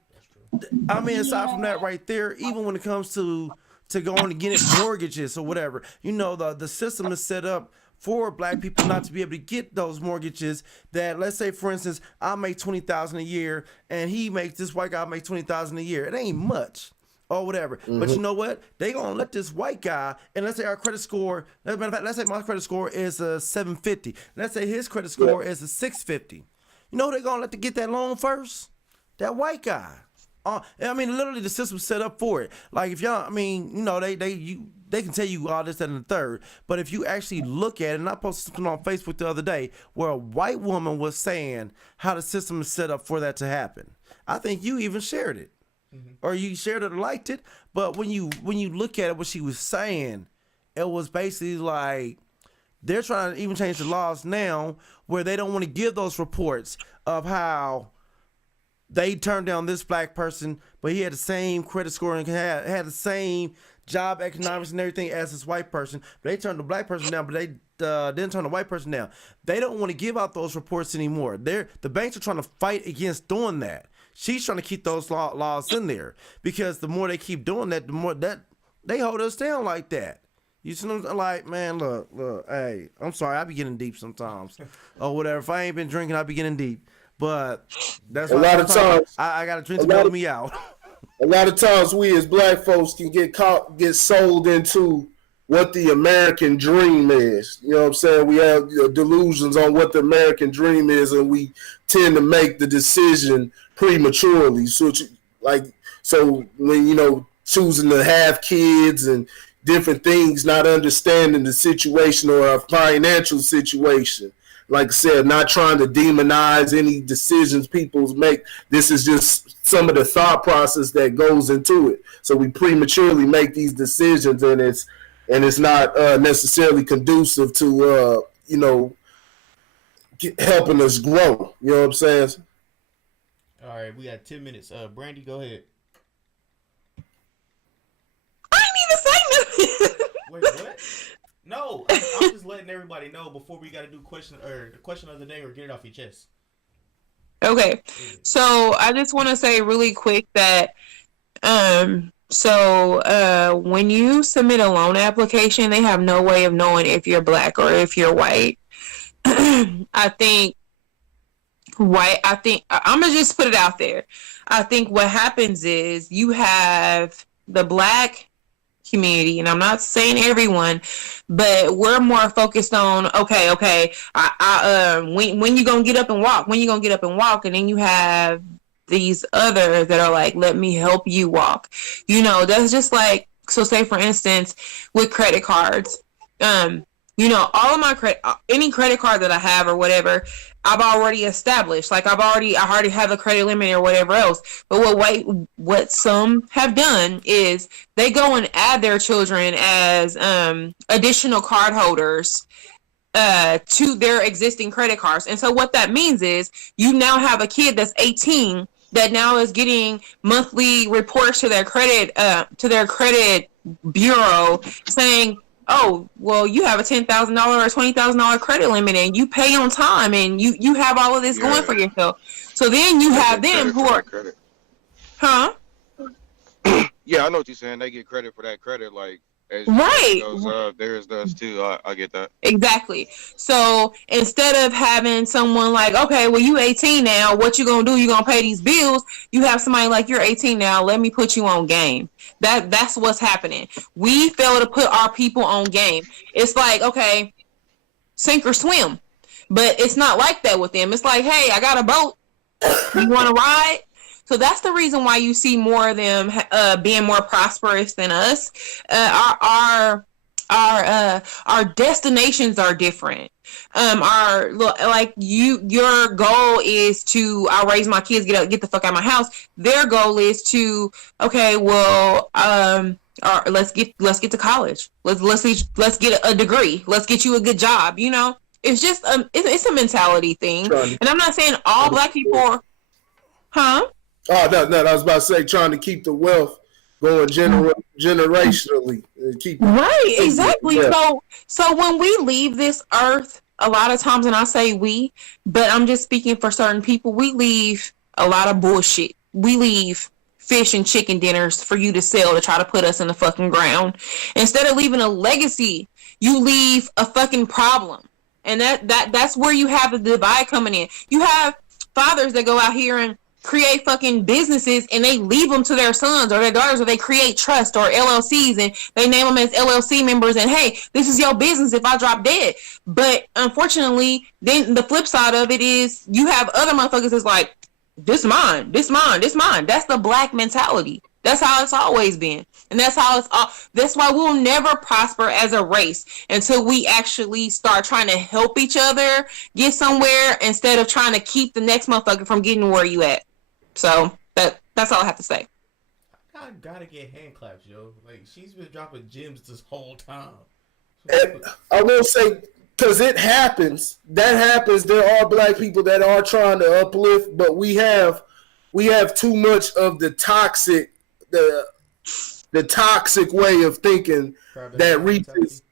I mean, aside from that right there, even when it comes to going to get mortgages or whatever, you know, the system is set up for black people not to be able to get those mortgages. That, let's say for instance, I make $20,000 a year and this white guy make $20,000 a year. It ain't much or whatever. But you know what? They gonna let this white guy, and let's say our credit score, as a matter of fact, let's say my credit score is a 750. Let's say his credit score is a 650. You know, they're gonna let to get that loan first? That white guy. I mean, literally the system's set up for it. Like, if y'all, I mean, you know, they can tell you all this, that, and the third. But if you actually look at it, and I posted something on Facebook the other day where a white woman was saying how the system is set up for that to happen. I think you even shared it. Or you shared it or liked it. But when you look at it, what she was saying, it was basically like they're trying to even change the laws now where they don't want to give those reports of how they turned down this black person, but he had the same credit score and had the same job economics and everything as this white person. But they turned the black person down, but they didn't turn the white person down. They don't want to give out those reports anymore. The banks are trying to fight against doing that. She's trying to keep those laws in there, because the more they keep doing that, the more that they hold us down like that. You see what I'm like, man, look, hey, I'm sorry, I be getting deep sometimes or whatever. If I ain't been drinking, I be getting deep. But that's a lot of times I got a drink to bail me out. A lot of times we as black folks can get sold into what the American dream is. You know what I'm saying? We have delusions on what the American dream is, and we tend to make the decision prematurely. So when, you know, choosing to have kids and different things, not understanding the situation or a financial situation. Like I said, not trying to demonize any decisions people make. This is just some of the thought process that goes into it. So we prematurely make these decisions, and it's not necessarily conducive to you know, helping us grow. You know what I'm saying? All right, we got 10 minutes. Brandy, go ahead. I didn't even say nothing. Wait, what? No, I'm just letting everybody know before we got to do the question of the day, or get it off your chest. Okay, so I just want to say really quick that when you submit a loan application, they have no way of knowing if you're black or if you're white. I think I'm gonna just put it out there. I think what happens is you have the black community, and I'm not saying everyone, but we're more focused on okay, when you gonna get up and walk? When you gonna get up and walk? And then you have these others that are like, let me help you walk. You know, that's just like, so say for instance with credit cards, you know, all of my any credit card that I have or whatever, I've already established. Like I already have a credit limit or whatever else. But what some have done is they go and add their children as additional card holders to their existing credit cards. And so what that means is you now have a kid that's 18 that now is getting monthly reports to their credit bureau saying, oh, well, you have a $10,000 or $20,000 credit limit, and you pay on time, and you have all of this going for yourself. So then you have them who are, huh? Yeah, I know what you're saying. They get credit for that credit, like as right. Theirs does too. I get that. Exactly. So instead of having someone like, okay, well, you 18 now, what you gonna do? You gonna pay these bills? You have somebody like, you're 18 now. Let me put you on game. That's what's happening. We fail to put our people on game. It's like, okay, sink or swim. But it's not like that with them. It's like, hey, I got a boat. You want to ride? So that's the reason why you see more of them being more prosperous than us. Our destinations are different. Your goal is to I'll raise my kids, get the fuck out of my house. Their goal is to let's get to college. Let's get a degree. Let's get you a good job. You know, it's just it's a mentality thing. And I'm not saying all black people are, huh? Oh no, I was about to say trying to keep the wealth going generationally. Keep right, exactly. Yeah. So when we leave this earth, a lot of times, and I say we, but I'm just speaking for certain people, we leave a lot of bullshit. We leave fish and chicken dinners for you to sell to try to put us in the fucking ground. Instead of leaving a legacy, you leave a fucking problem. And that's where you have the divide coming in. You have fathers that go out here and create fucking businesses and they leave them to their sons or their daughters, or they create trust or LLCs and they name them as LLC members and hey, this is your business if I drop dead. But unfortunately, then the flip side of it is you have other motherfuckers that's like, this mine. That's the black mentality. That's how it's always been. And that's why we'll never prosper as a race until we actually start trying to help each other get somewhere instead of trying to keep the next motherfucker from getting where you at. So that's all I have to say. I gotta get hand claps, yo. Like, she's been dropping gems this whole time. And I will say, because it happens. That happens. There are black people that are trying to uplift, but we have too much of the toxic way of thinking that reaches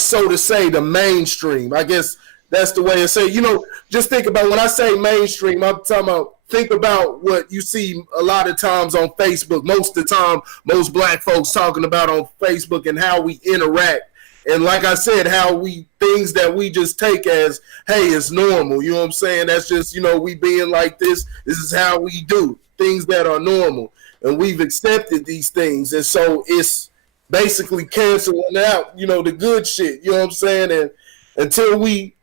so to say the mainstream. I guess that's the way to say. You know, just think about when I say mainstream, I'm talking about. Think about what you see a lot of times on Facebook. Most of the time, most black folks talking about on Facebook and how we interact. And like I said, things that we just take as, hey, it's normal. You know what I'm saying? That's just, you know, we being like this. This is how we do things that are normal. And we've accepted these things. And so it's basically canceling out, you know, the good shit. You know what I'm saying? And until we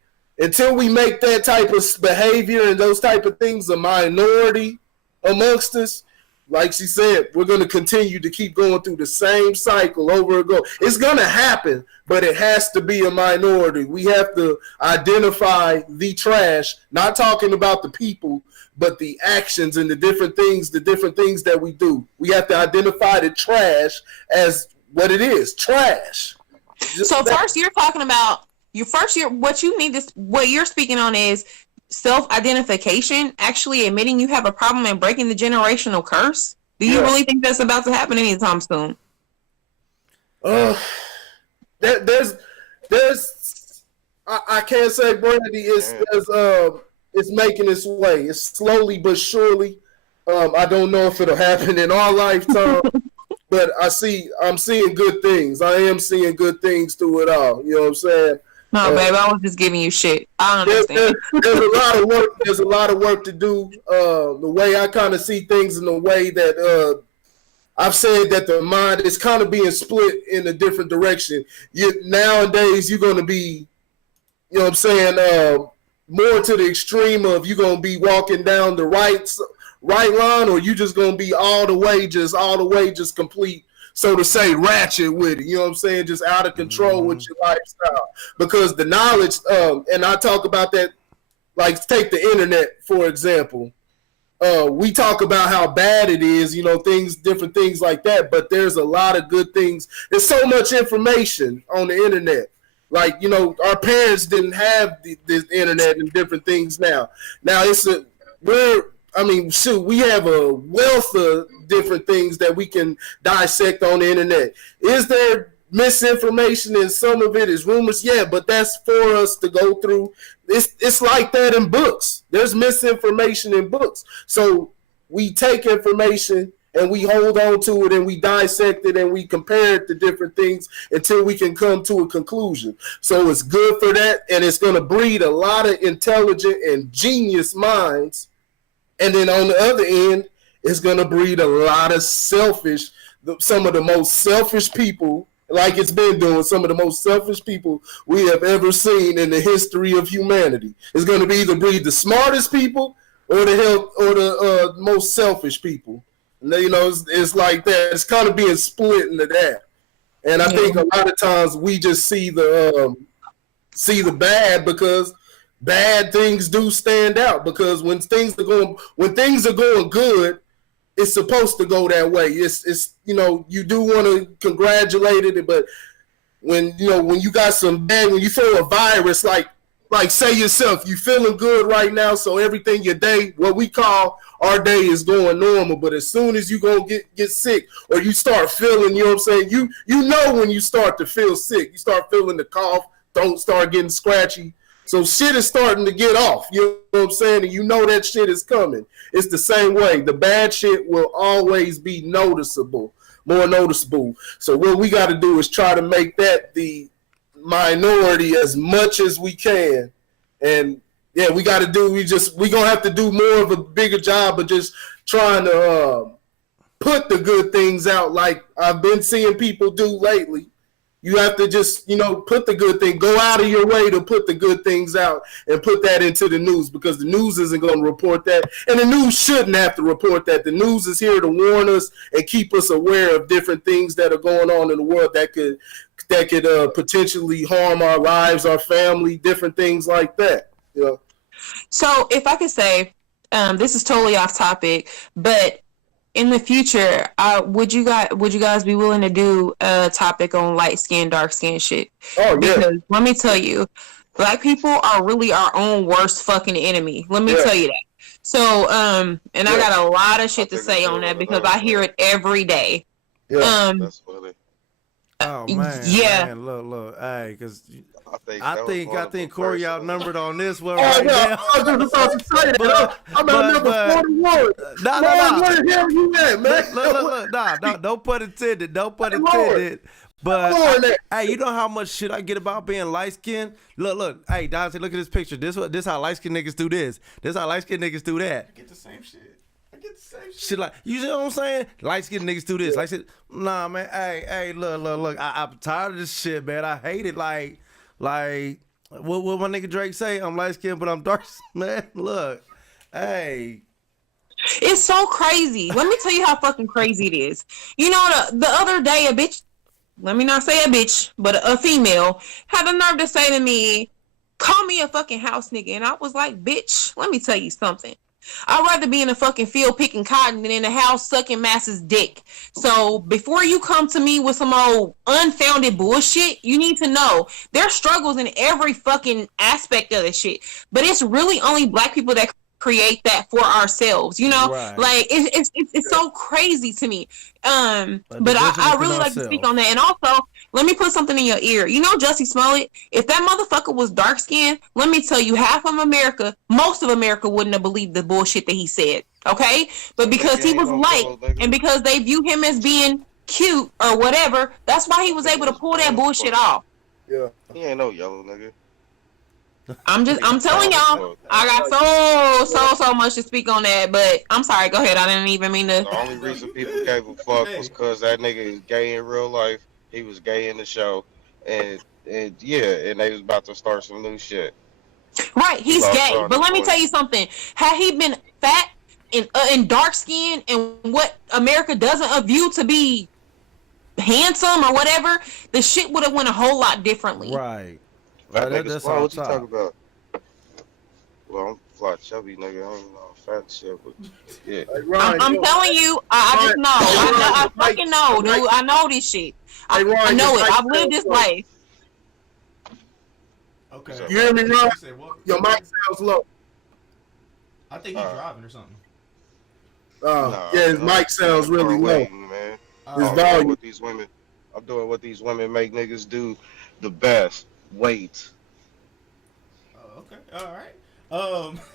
make that type of behavior and those type of things a minority amongst us, like she said, we're going to continue to keep going through the same cycle over and over. It's going to happen, but it has to be a minority. We have to identify the trash, not talking about the people, but the actions and the different things that we do. We have to identify the trash as what it is, trash. First, you're talking about what you're speaking on is self-identification, actually admitting you have a problem and breaking the generational curse. Do you really think that's about to happen anytime soon? There's I can't say Brandy it's making its way. It's slowly but surely. I don't know if it'll happen in our lifetime, but I'm seeing good things. I am seeing good things through it all. You know what I'm saying? No, babe, I was just giving you shit. I understand. There's a lot of work. There's a lot of work to do. The way I kind of see things, in the way that I've said that the mind is kind of being split in a different direction. Nowadays, you're going to be, you know what I'm saying, more to the extreme of you're going to be walking down the right line, or you just going to be all the way, just complete, so to say, ratchet with it. You know what I'm saying? Just out of control with your lifestyle. Because the knowledge, and I talk about that, like take the internet, for example. We talk about how bad it is, you know, different things like that, but there's a lot of good things. There's so much information on the internet. Like, you know, our parents didn't have this internet and different things now. Now we have a wealth of different things that we can dissect on the internet. Is there misinformation, and some of it is rumors? Yeah, but that's for us to go through. It's like that in books. There's misinformation in books. So we take information and we hold on to it and we dissect it and we compare it to different things until we can come to a conclusion. So it's good for that, and it's going to breed a lot of intelligent and genius minds. And then on the other end, it's going to breed a lot of some of the most selfish people like it's been doing. Some of the most selfish people we have ever seen in the history of humanity. It's going to be either breed the smartest people or the most selfish people. And, you know, it's like that. It's kind of being split into that. And I think a lot of times we just see the bad because bad things do stand out. Because when things are going good, it's supposed to go that way. It's you know, you do want to congratulate it, but when you got some bad, when you throw a virus, like say yourself, you feeling good right now, so everything your day, what we call our day is going normal. But as soon as you gonna get sick or you start feeling, you know what I'm saying, you know when you start to feel sick, you start feeling the cough, don't start getting scratchy. So shit is starting to get off, you know what I'm saying? And you know that shit is coming. It's the same way. The bad shit will always be noticeable, more noticeable. So what we got to do is try to make that the minority as much as we can. And yeah, we got to do, we going to have to do more of a bigger job of just trying to put the good things out like I've been seeing people do lately. You have to just, you know, put the good thing, go out of your way to put the good things out and put that into the news, because the news isn't going to report that. And the news shouldn't have to report that. The news is here to warn us and keep us aware of different things that are going on in the world that could potentially harm our lives, our family, different things like that. You know? So if I could say, this is totally off topic, but in the future, would you guys be willing to do a topic on light skin, dark skin shit? Oh, yeah. Because let me tell you, Black people are really our own worst fucking enemy. Let me tell you that. So, and I got a lot of shit to say on that because I hear it every day. Yeah. That's funny. Oh man, yeah. Man, look, hey, because I think Corey outnumbered on this one Oh, right yeah, now. I was just about to say that. I'm at number 41. No. Where the hell you at, man? Look, no, don't put intended. Lord. But hey, you know how much shit I get about being light skinned? Look, hey, Dante, look at this picture. This how light skinned niggas do this. This how light skinned niggas do that. I get the same shit. Shit like, you know what I'm saying? Light skinned niggas do this. Like, nah, man. Hey, look. I'm tired of this shit, man. I hate it. Like, what my nigga Drake say? I'm light skinned, but I'm dark. Man, look, hey. It's so crazy. Let me tell you how fucking crazy it is. You know, the other day, a bitch, let me not say a bitch, but a female had the nerve to say to me, call me a fucking house nigga. And I was like, bitch, let me tell you something. I'd rather be in a fucking field picking cotton than in a house sucking Mass's dick. So before you come to me with some old unfounded bullshit, you need to know there's struggles in every fucking aspect of this shit. But it's really only Black people that create that for ourselves, you know? Right. Like it's so crazy to me. But I really like to speak on that. And also, let me put something in your ear. You know Jussie Smollett? If that motherfucker was dark skinned, let me tell you, most of America wouldn't have believed the bullshit that he said. Okay? But because he was light and because they view him as being cute or whatever, that's why he was able to pull that bullshit off. Yeah. He ain't no yellow nigga. I'm telling y'all, I got so much to speak on that, but I'm sorry, go ahead. I didn't even mean to. The only reason people gave a fuck was because that nigga is gay in real life. He was gay in the show, and they was about to start some new shit. Right, he's gay, but let me tell you something. Had he been fat and dark skinned and what America doesn't view to be handsome or whatever, the shit would have went a whole lot differently. Right. That's what you talking about. Well, I'm fly chubby nigga. I ain't no fat shit, but yeah. I'm telling you, I just know. I fucking know, dude. I know this shit. I know it. I've lived this life. Okay. You hear me, Ron? Your mic sounds low. I think he's driving or something. His mic sounds really low. Man. His volume. I'm doing what these women make niggas do the best. Wait. Oh, okay. All right.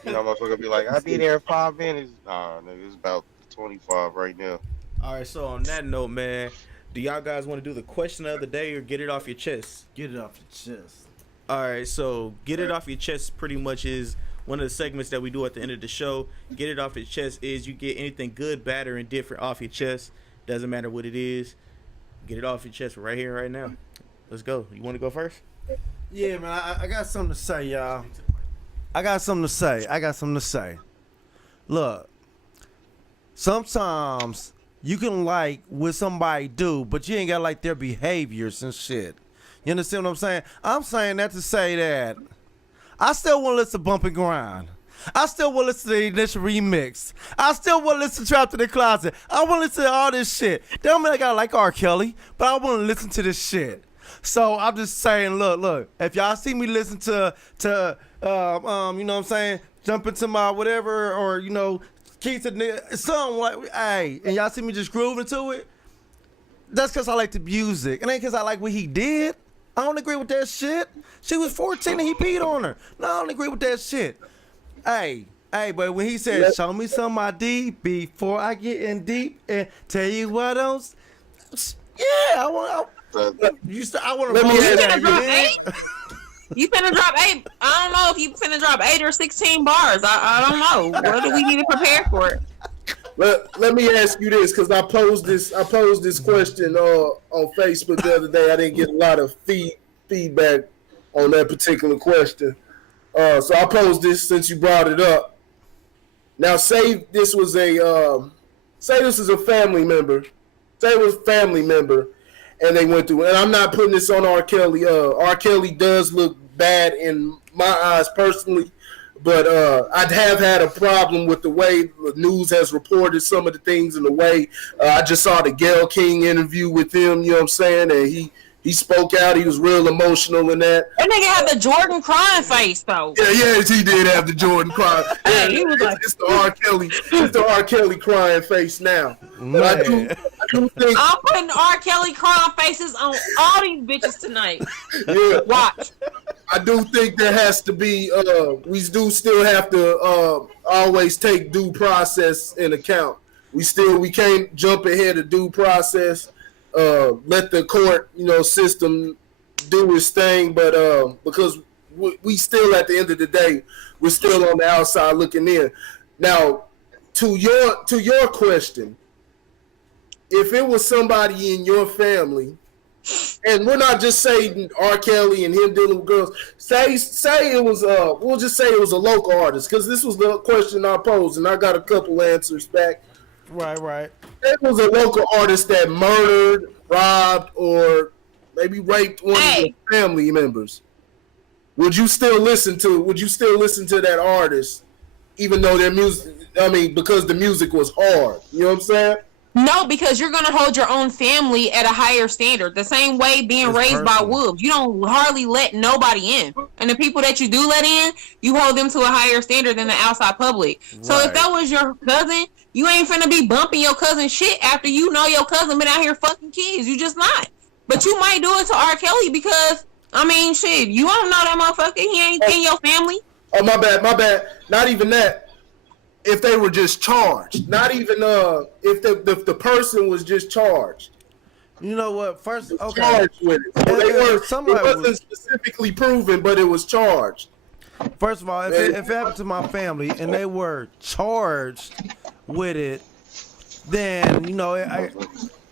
You know, motherfucker be like, I'll be there in 5 minutes. Nah, nigga, it's about 25 right now. All right. So on that note, man, do y'all guys want to do the question of the day or get it off your chest? Get it off your chest. All right. So get it off your chest pretty much is one of the segments that we do at the end of the show. Get it off your chest is you get anything good, bad, or indifferent off your chest. Doesn't matter what it is. Get it off your chest right here, right now. Let's go. You want to go first? Yeah, man, I got something to say, y'all. I got something to say. Look, sometimes you can like what somebody do, but you ain't got to like their behaviors and shit. You understand what I'm saying? I'm saying that to say that I still want to listen to Bump and Grind. I still want to listen to the initial remix. I still want to listen to Trapped in the Closet. I want to listen to all this shit. That don't mean I gotta like R. Kelly, but I want to listen to this shit. So I'm just saying, look. If y'all see me listen to you know what I'm saying, jump into my whatever, or you know, keep the something like, hey, and y'all see me just grooving to it. That's because I like the music. It ain't because I like what he did. I don't agree with that shit. She was 14 and he peed on her. No, I don't agree with that shit. Hey, but when he said, show me some ID before I get in deep and tell you what else. Yeah, I want to You finna drop 8. I don't know if you finna drop 8 or 16 bars. I don't know. What do we need to prepare for it? Let me ask you this, because I posed this question on Facebook the other day. I didn't get a lot of feedback on that particular question. So I posed this since you brought it up. Now, say this was a family member. Say it was a family member, and they went through. And I'm not putting this on R. Kelly. R. Kelly does look bad in my eyes personally, but I have had a problem with the way the news has reported some of the things and the way I just saw the Gayle King interview with him. You know what I'm saying? And he spoke out. He was real emotional in that. That nigga had the Jordan crying face, though. Yeah, he did have the Jordan crying. Yeah, he was like, it's the R. Kelly crying face now. But I do think I'm putting R. Kelly crying faces on all these bitches tonight. Yeah, watch. I do think there has to be. We do still have to always take due process in account. We can't jump ahead of due process. Let the court, system do its thing, but because we still, at the end of the day, we're still on the outside looking in. Now, to your question, if it was somebody in your family, and we're not just saying R. Kelly and him dealing with girls, say it was we'll just say it was a local artist, because this was the question I posed, and I got a couple answers back. Right. It was a local artist that murdered, robbed, or maybe raped one of your family members. Would you still listen to that artist, even though their music? I mean, because the music was hard. You know what I'm saying? No, because you're gonna hold your own family at a higher standard. The same way being raised by wolves, you don't hardly let nobody in, and the people that you do let in, you hold them to a higher standard than the outside public. Right. So if that was your cousin, you ain't finna be bumping your cousin shit after you know your cousin been out here fucking kids. You just not. But you might do it to R. Kelly because, I mean, shit, you don't know that motherfucker. He ain't in your family. Oh, my bad. Not even that. If they were just charged, not even if the person was just charged. You know what? First, okay. Charged with it. So it wasn't specifically proven, but it was charged. First of all, if it happened to my family and they were charged with it, then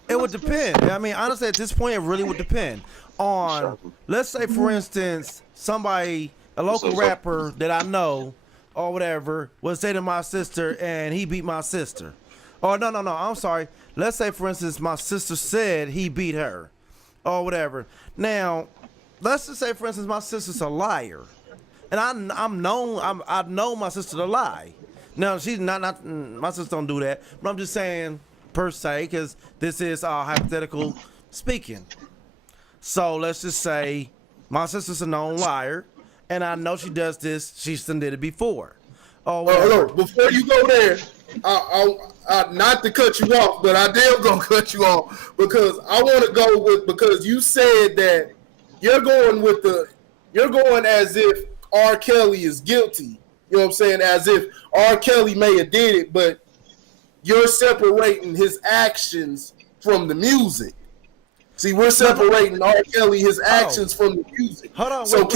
it would depend. I mean, honestly, at this point, it really would depend on. Let's say, for instance, a local rapper that I know, or whatever, was dating my sister and he beat my sister. Oh, no, I'm sorry. Let's say, for instance, my sister said he beat her, or whatever. Now, let's just say, for instance, my sister's a liar, and I know my sister to lie. Now, she's not my sister don't do that, but I'm just saying per se, because this is hypothetical speaking. So let's just say my sister's a known liar, and I know she does this. She's done did it before. Look, before you go there, I not to cut you off, but I damn gonna cut you off because I want to go with, because you said that you're going as if R. Kelly is guilty. You know what I'm saying? As if R. Kelly may have did it, but you're separating his actions from the music. See, we're separating R. Kelly, his actions from the music. Hold on. So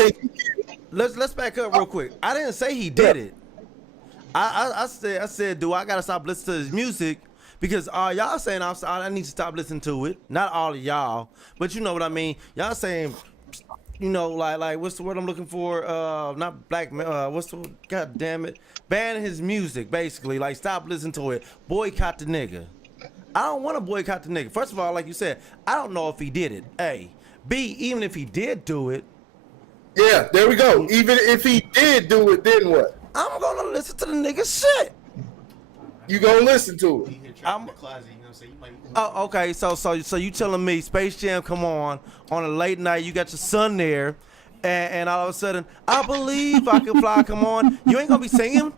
let's back up real quick. I didn't say he did it. I said, do I gotta stop listening to his music Because y'all saying I need to stop listening to it. Not all of y'all, but you know what I mean. Y'all saying, you know, like what's the word I'm looking for? Not black. What's the God damn it? Ban his music, basically. Like stop listening to it. Boycott the nigga. I don't want to boycott the nigga. First of all, like you said, I don't know if he did it. A. B. Even if he did do it. Yeah, there we go. Even if he did do it, then what? I'm gonna listen to the nigga shit. You gonna listen to it? Oh, okay. So you telling me Space Jam come on a late night? You got your son there, and all of a sudden, I believe I can fly. Come on, you ain't gonna be singing.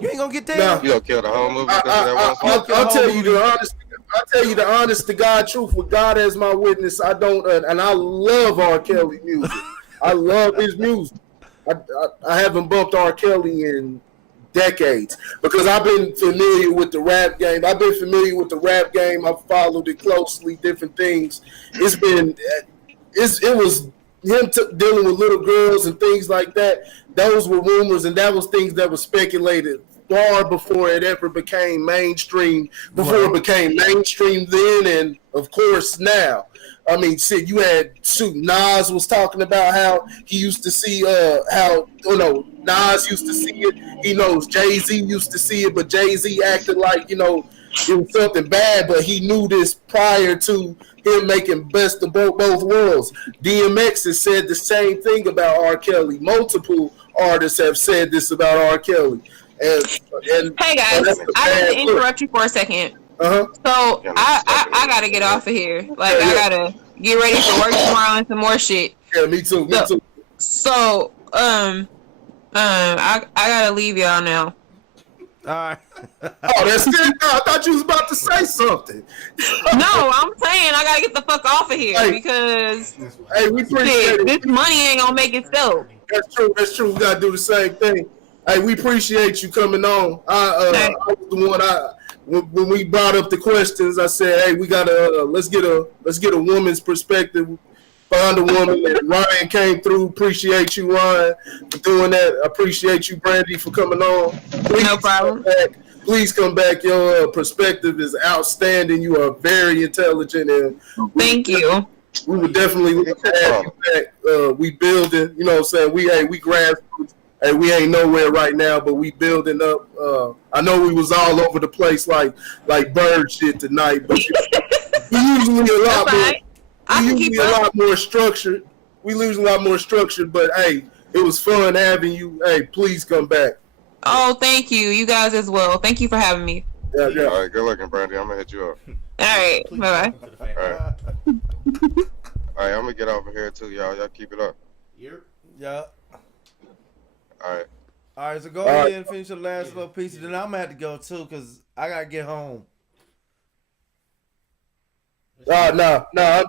You ain't gonna get there. No. You gonna kill the whole movie because of that one song? I'll tell you the honest. I'll tell you the honest to God truth. With God as my witness, I don't, and I love R. Kelly music. I love his music. I haven't bumped R. Kelly in decades because I've been familiar with the rap game. I've followed it closely, different things. It was him dealing with little girls and things like that. Those were rumors, and that was things that were speculated far before it ever became mainstream. It became mainstream then, and of course now. I mean, shit, you had Nas was talking about how he used to see Nas used to see it. He knows Jay-Z used to see it, but Jay-Z acted like, it was something bad, but he knew this prior to him making best of both worlds. DMX has said the same thing about R. Kelly. Multiple artists have said this about R. Kelly. And hey guys, I have to interrupt you for a second. So I gotta get off of here. Like I gotta get ready for work tomorrow and some more shit. Yeah, me too. So I gotta leave y'all now. All right. Oh, that's it. No, I thought you was about to say something. No, I'm saying I gotta get the fuck off of here because we appreciate this money ain't gonna make itself. That's true. We gotta do the same thing. Hey, we appreciate you coming on. I was the one when we brought up the questions, I said, hey, we gotta let's get a woman's perspective. Find a woman. And Ryan came through. Appreciate you, Ryan, for doing that. I appreciate you, Brandy, for coming on. No problem. Please come back. Your perspective is outstanding. You are very intelligent, and thank you. We would definitely look to have you back. We building. You know what I'm saying? We grassroots. Hey, we ain't nowhere right now, but we building up. I know we was all over the place like bird shit tonight, but we usually a lot more. We usually a lot more structured. But hey, it was fun having you. Hey, please come back. Oh, thank you. You guys as well. Thank you for having me. Yeah. All right, good looking, Brandy. I'm gonna hit you up. All right, bye-bye. All right, I'm gonna get over here too, y'all. Y'all keep it up. Yeah. All right, so go ahead and finish the last little piece, and then I'm gonna have to go too, cause I gotta get home. No, I'm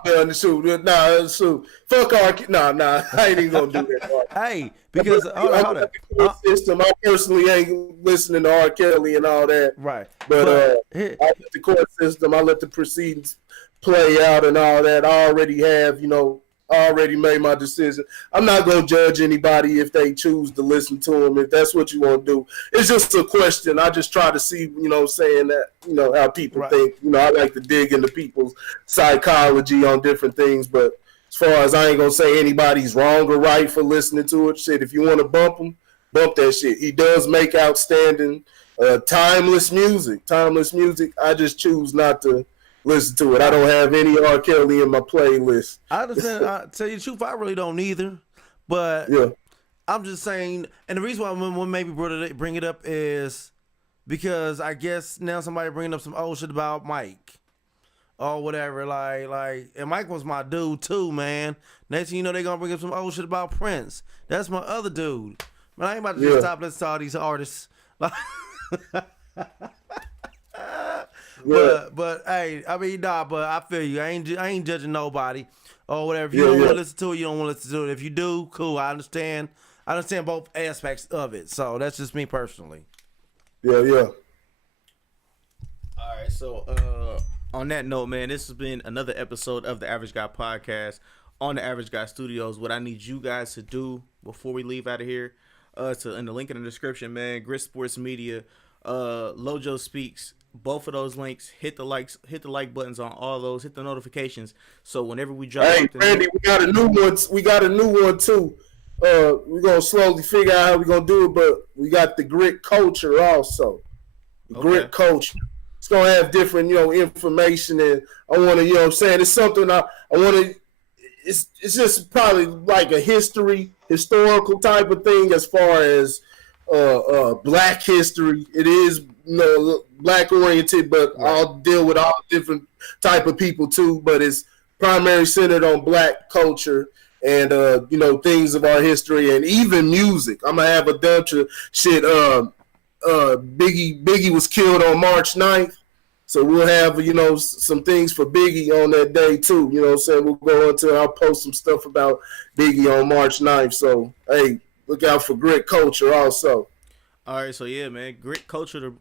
done. Shoot. Fuck I ain't even gonna do that. Hey, because hold on. System. I personally ain't listening to R. Kelly and all that. Right. But I let the court system. I let the proceedings play out and all that. I already have, already made my decision. I'm not gonna judge anybody if they choose to listen to him. If that's what you want to do, it's just a question. I just try to see, saying that, how people think. I like to dig into people's psychology on different things. But as far as I ain't gonna say anybody's wrong or right for listening to it. Shit, if you want to bump him, bump that shit. He does make outstanding, timeless music. I just choose not to listen to it. I don't have any R. Kelly in my playlist. I understand. I tell you the truth, I really don't either. But yeah, I'm just saying, and the reason why when maybe bring it up is because I guess now somebody bringing up some old shit about Mike or whatever. Like, and Mike was my dude too, man. Next thing you know, they gonna bring up some old shit about Prince. That's my other dude. Man, I ain't about to just stop listening to all these artists. But hey, I mean, but I feel you. I ain't judging nobody or whatever. If you don't want to listen to it, you don't want to listen to it. If you do, cool. I understand both aspects of it. So that's just me personally. Yeah. All right. So on that note, man, this has been another episode of the Average Guy Podcast on the Average Guy Studios. What I need you guys to do before we leave out of here, in the link in the description, man, Grit Sports Media, Lojo Speaks, both of those links. Hit the like buttons on all those. Hit the notifications. So whenever we drop Hey, something Randy, we got a new one. We got a new one too. We're gonna slowly figure out how we're gonna do it, but we got the grit culture also. The grit culture. It's gonna have different, information, and I want to, I'm saying, it's something I want to. It's just probably like a historical type of thing as far as Black history. It is, Black oriented, but right. I'll deal with all different type of people too. But it's primarily centered on Black culture and things of our history and even music. I'm gonna have a bunch of shit. Biggie was killed on March 9th. So we'll have, some things for Biggie on that day too. You know what I'm saying? We'll go into, I'll post some stuff about Biggie on March 9th. So, hey, look out for grit culture also. All right, so yeah, man, grit culture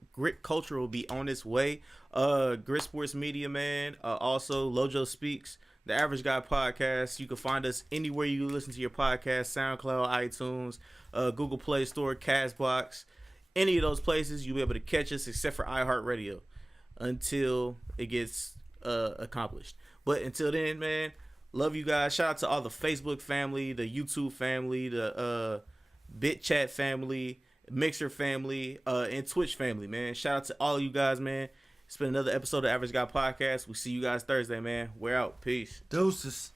will be on its way. Grit Sports Media, man. Also, Lojo Speaks, the Average Guy Podcast. You can find us anywhere you listen to your podcast: SoundCloud, iTunes, Google Play Store, Castbox. Any of those places, you'll be able to catch us, except for iHeartRadio, until it gets accomplished. But until then, man, love you guys. Shout out to all the Facebook family, the YouTube family, the BitChat family, Mixer family, and Twitch family, man. Shout out to all of you guys, man. It's been another episode of Average Guy Podcast. We'll see you guys Thursday, man. We're out. Peace. Deuces.